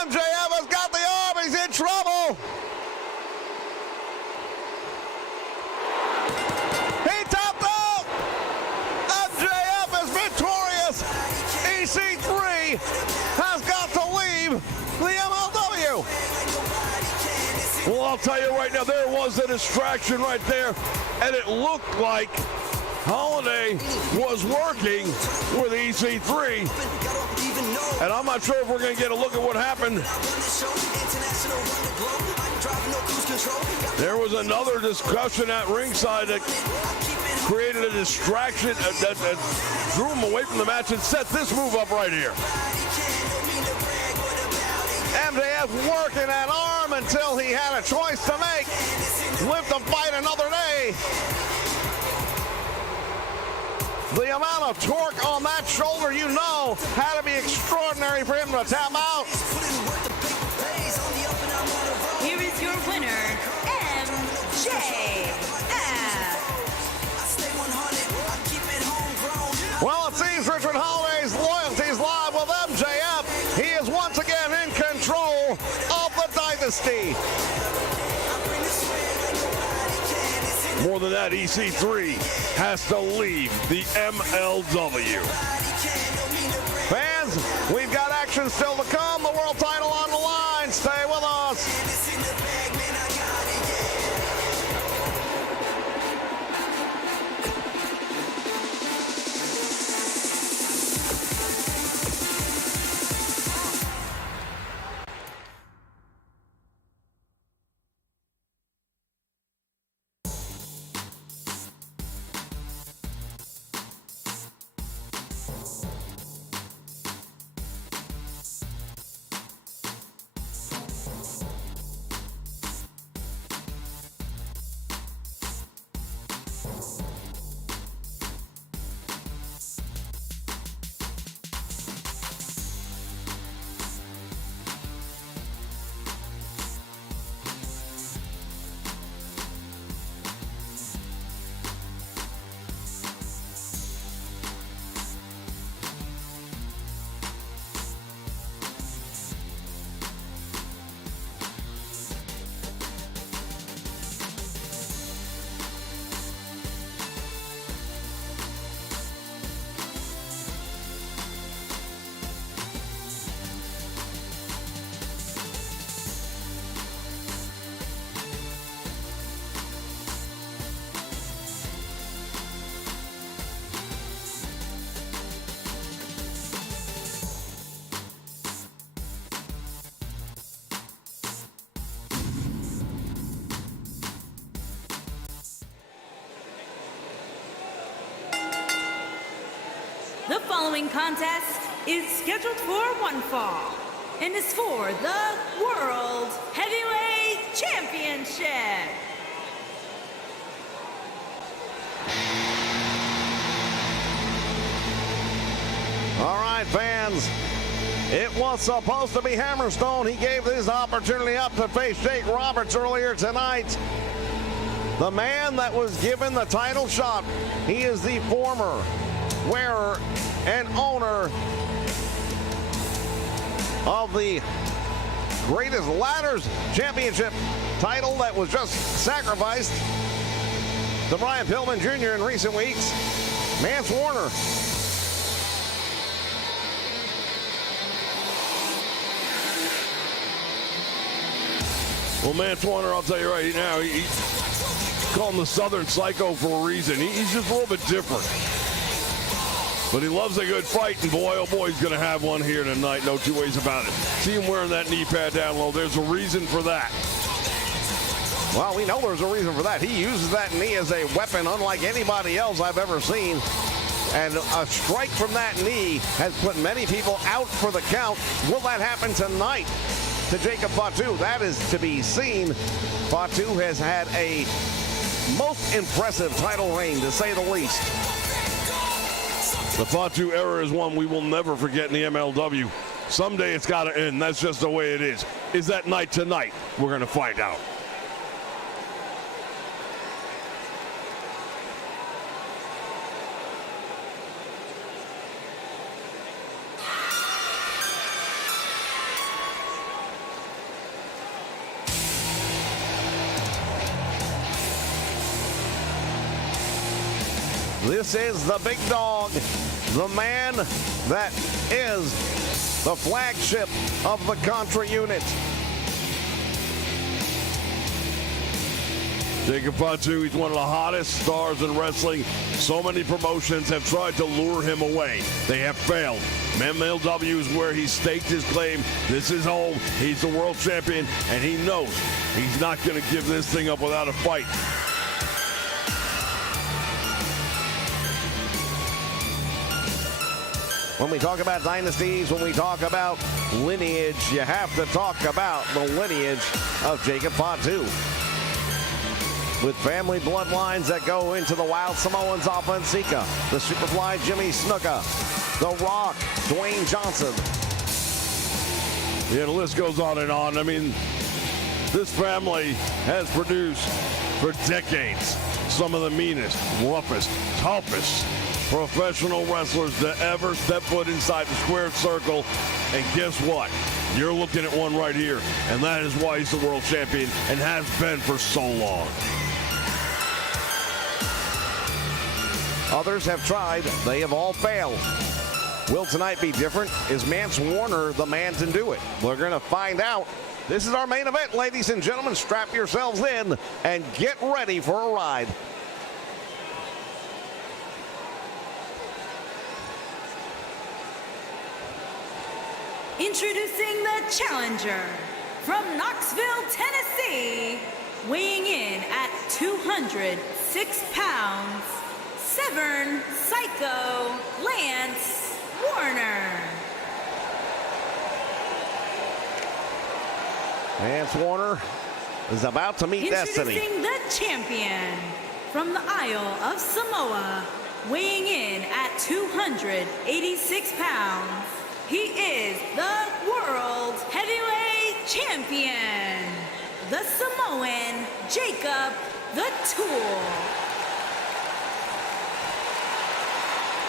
MJF has got the arm. He's in trouble. He tapped out. MJF is victorious. EC3 has got to leave the MLW. Well, I'll tell you right now, there was a distraction right there, and it looked like Holiday was working with EC3, and I'm not sure if we're going to get a look at what happened. There was another discussion at ringside that created a distraction that drew him away from the match and set this move up right here. MJF working that arm until he had a choice to make. Live to fight another day. The amount of torque on that shoulder, you know, had to be extraordinary for him to tap out. Here is your winner, MJF. Well, it seems Richard Holliday's loyalties lie with MJF. He is once again in control of the dynasty. More than that, EC3 has to leave the MLW. Fans, we've got action still to come. The world title on the line. Stay with us. The following contest is scheduled for one fall and is for the World Heavyweight Championship. All right, fans. It was supposed to be Hammerstone. He gave his opportunity up to face Jake Roberts earlier tonight. The man that was given the title shot. He is the former wearer and owner of the Greatest Ladders Championship title that was just sacrificed to Brian Pillman Jr. in recent weeks. Mance Warner. Well, Mance Warner, I'll tell you right now, he call him the Southern Psycho for a reason. He's just a little bit different. But he loves a good fight, and boy, oh boy, he's going to have one here tonight. No two ways about it. See him wearing that knee pad down low. There's a reason for that. Well, we know there's a reason for that. He uses that knee as a weapon unlike anybody else I've ever seen. And a strike from that knee has put many people out for the count. Will that happen tonight? to Jacob Fatu. That is to be seen. Fatu has had a most impressive title reign, to say the least. The Fatu era is one we will never forget in the MLW. Someday it's got to end. That's just the way it is. Is that night tonight? We're going to find out. This is the big dog, the man that is the flagship of the Contra unit. Jacob Fatu, he's one of the hottest stars in wrestling. So many promotions have tried to lure him away. They have failed. MLW is where he staked his claim. This is home. He's the world champion, and he knows he's not going to give this thing up without a fight. When we talk about dynasties, when we talk about lineage, you have to talk about the lineage of Jacob Fatu. With family bloodlines that go into the Wild Samoans off Sika, the Superfly Jimmy Snuka, The Rock, Dwayne Johnson. Yeah, the list goes on and on. I mean, this family has produced for decades some of the meanest, roughest, toughest professional wrestlers to ever step foot inside the squared circle. And guess what? You're looking at one right here, and that is why he's the world champion and has been for so long. Others have tried. They have all failed. Will tonight be different? Is Mance Warner the man to do it? We're going to find out. This is our main event, ladies and gentlemen. Strap yourselves in and get ready for a ride. Introducing the challenger from Knoxville, Tennessee, weighing in at 206 pounds, Severn Psycho Lance Warner. Lance Warner is about to meet destiny. Introducing the champion from the Isle of Samoa, weighing in at 286 pounds. He is the world heavyweight champion, the Samoan Jacob the Tool.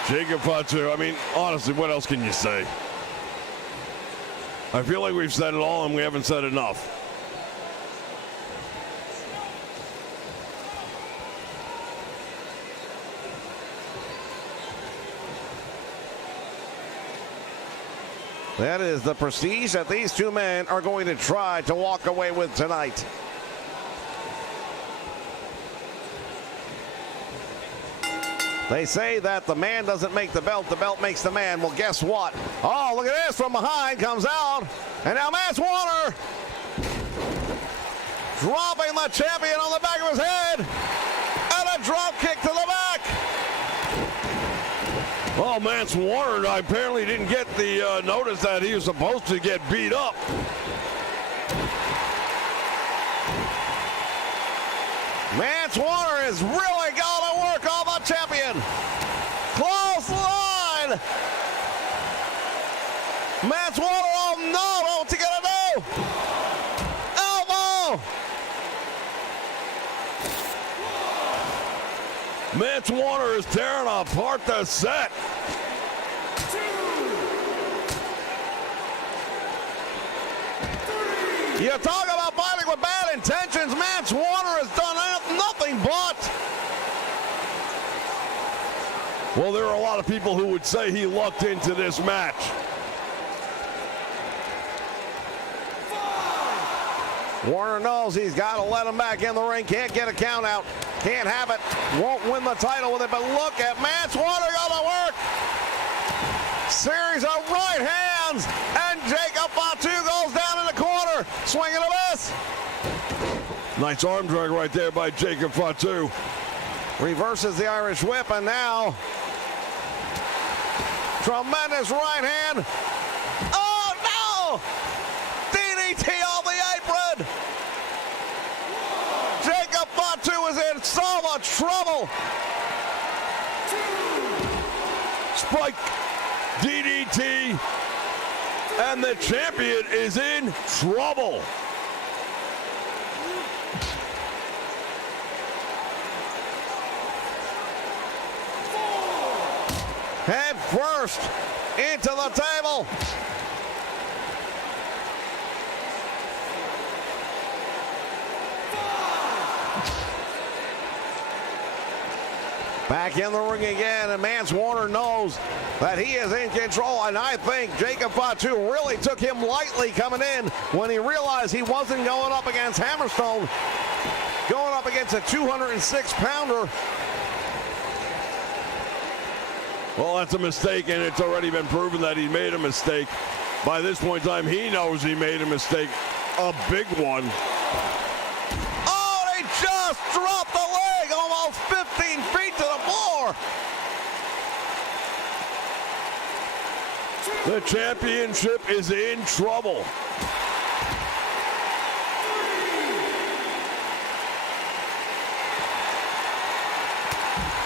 Jacob Fatu, I mean, honestly, what else can you say? I feel like we've said it all and we haven't said enough. That is the prestige that these two men are going to try to walk away with tonight. They say that the man doesn't make the belt makes the man. Well, guess what? Oh, look at this. From behind comes out. And now Mance Warner dropping the champion on the back of his head. And a drop kick to the back. Oh, Mance Warner apparently didn't get the notice that he was supposed to get beat up. Mance Warner is really going to work on the champion. Close line. Mance Warner, oh no, what's he going to do? Elbow. Mance Warner is tearing apart the set. You talk about fighting with bad intentions. Mance Warner has done nothing but. Well, there are a lot of people who would say he lucked into this match. Warner knows he's got to let him back in the ring. Can't get a count out. Can't have it. Won't win the title with it. But look at Mance Warner going to work. Series of right hands. And Jacob Fatu goes down in the corner. Swing and a miss. Nice arm drag right there by Jacob Fatu. Reverses the Irish whip. And now, tremendous right hand. Oh, no! DDT trouble. Spike, DDT, and the champion is in trouble. Head first into the table. Back in the ring again, and Mance Warner knows that he is in control, and I think Jacob Fatu really took him lightly coming in when he realized he wasn't going up against Hammerstone, going up against a 206-pounder. Well, that's a mistake, and it's already been proven that he made a mistake. By this point in time, he knows he made a mistake, a big one. Oh, they just dropped the leg almost 15 feet to the floor. The championship is in trouble.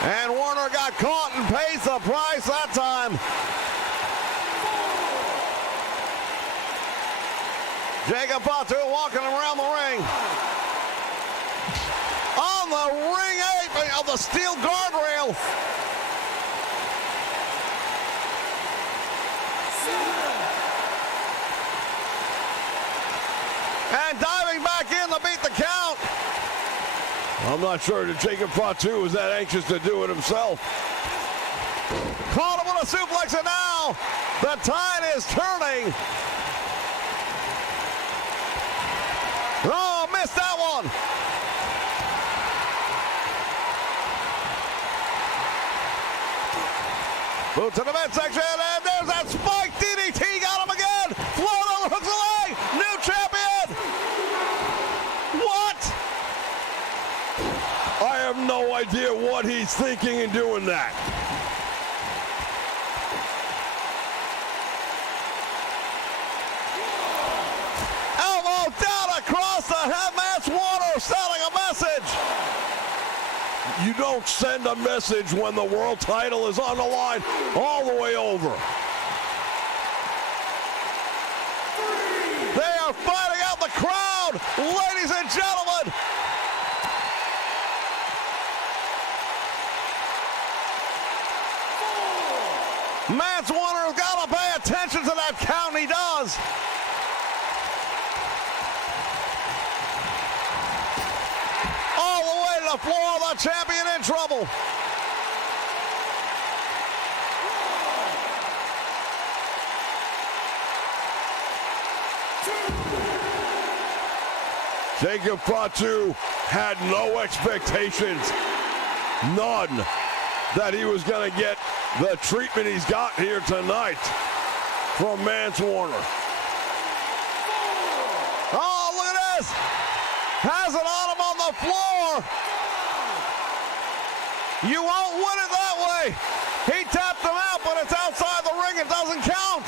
And Warner got caught and pays the price that time. Jacob Fatu walking around the ring. On the ring apron of the steel guardrail. And diving back in to beat the count. I'm not sure that Jacob Fatu was that anxious to do it himself. Caught him with a suplex, and now the tide is turning. Oh, missed that one. Boot to the midsection, and there's that spike DDT. Got him again. Float over hooks the leg. New champion. What? I have no idea what he's thinking in doing that. Elbow down across the head. Mance Warner sending a message. You don't send a message when the world title is on the line all the way over. They are fighting out the crowd, ladies and gentlemen. Mance Warner's got to pay attention to that count, he does. All the way to the floor, the champion in trouble. Jacob Fatu had no expectations, none, that he was going to get the treatment he's got here tonight from Mance Warner. Oh, look at this. Has it on him on the floor. You won't win it that way. He tapped him out, but it's outside the ring. It doesn't count.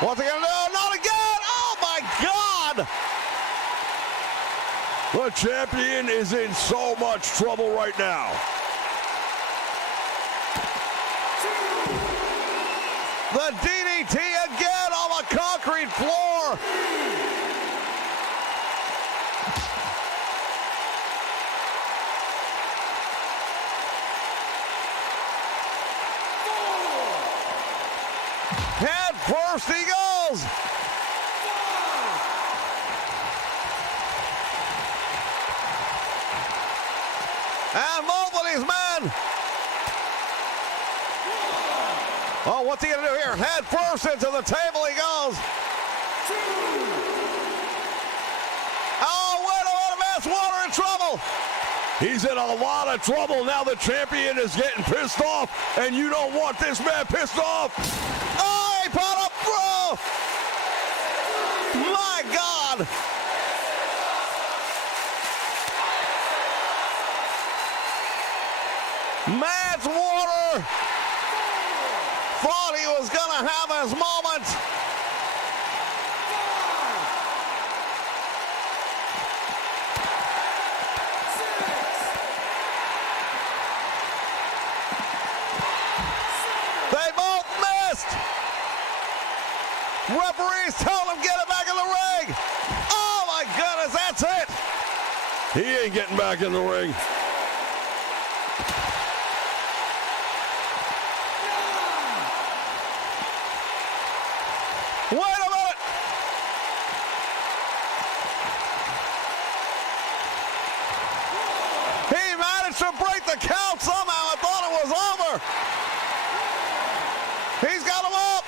What's he gonna do? Not again! Oh my God! The champion is in so much trouble right now. The DDT again on the concrete floor. Head first he goes. And both of these men. Oh, what's he gonna do here? Head first into the table he goes. Oh, wait a minute, Mance Warner in trouble. He's in a lot of trouble now. The champion is getting pissed off, and you don't want this man pissed off. Oh, he put up through. My God. Man. is going to have his moment. They both missed. Referees tell him get it back in the ring. Oh my goodness, that's it. He ain't getting back in the ring. Wait a minute. He managed to break the count somehow. I thought it was over. He's got him up.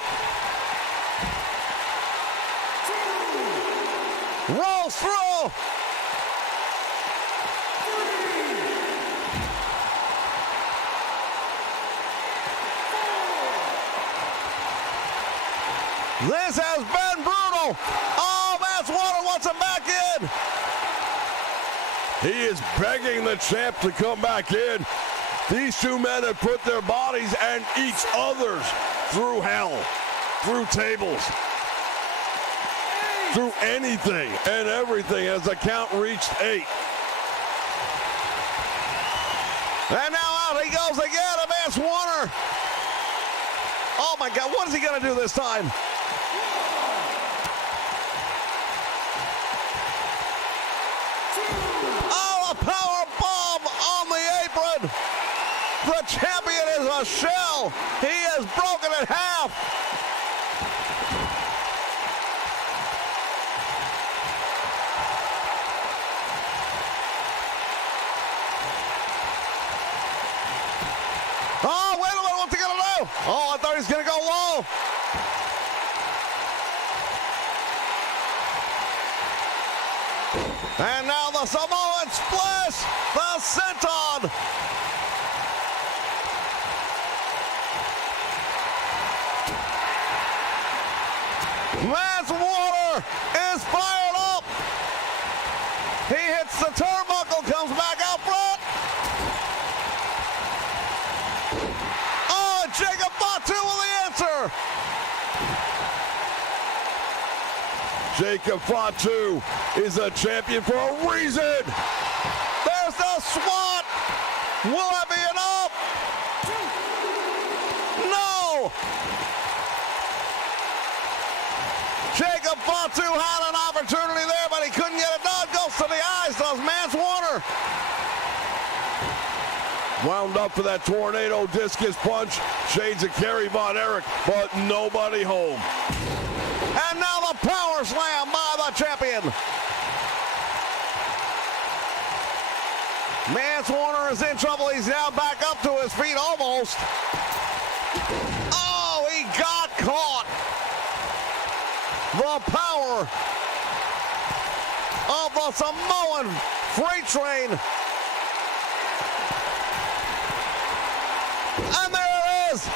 Rolls through. This has been brutal. Oh, Matt's Water wants him back in. He is begging the champ to come back in. These two men have put their bodies and each other's through hell, through tables, through anything and everything as the count reached 8. And now out he goes again, Advance Warner. Oh my God, what is he gonna do this time? Oh, a power bomb on the apron. The champion is a shell. He is broken in half. Oh, wait a minute, what's he gonna do? Oh, I thought he was gonna go low. And now the Samoan splash, the senton. Matt's Water is fired up. He hits the turnbuckle, comes back out front. Oh, Jacob Fatu with the answer. Jacob Fatu is a champion for a reason. There's the SWAT. Will that be enough? No. Jacob Fatu had an opportunity there, but he couldn't get it done. Goes to the eyes, does Matt's Water. Wound up for that tornado discus punch. Shades of Kerry Von Erich, but nobody home. And now the power slam by the champion. Mance Warner is in trouble. He's now back up to his feet almost. Oh, he got caught. The power of the Samoan freight train. And there it is.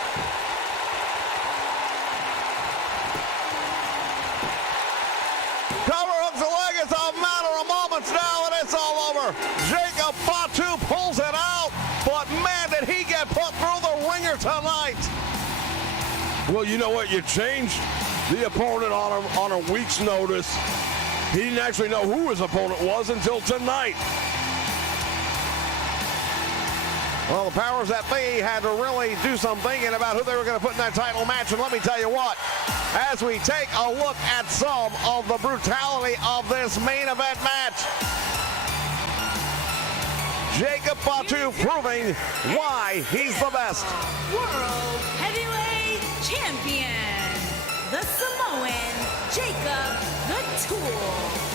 Cover hooks the leg. It's a matter of moments now, and it's all over. Jacob Fatu pulls it out, but man, did he get put through the ringer tonight. Well, you know what? You changed the opponent on a week's notice. He didn't actually know who his opponent was until tonight. Well, the powers that be had to really do some thinking about who they were going to put in that title match. And let me tell you what, as we take a look at some of the brutality of this main event match, Jacob Fatu proving why he's the best. World Heavyweight Champion, the Samoan Jacob the Tool.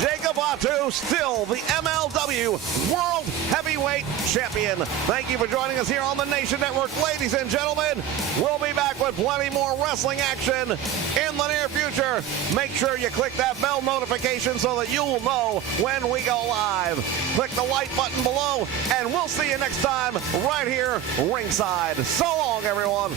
Jacob Fatu, still the MLW World Heavyweight Champion. Thank you for joining us here on the Nation Network. Ladies and gentlemen, we'll be back with plenty more wrestling action in the near future. Make sure you click that bell notification so that you'll know when we go live. Click the like button below, and we'll see you next time right here ringside. So long, everyone.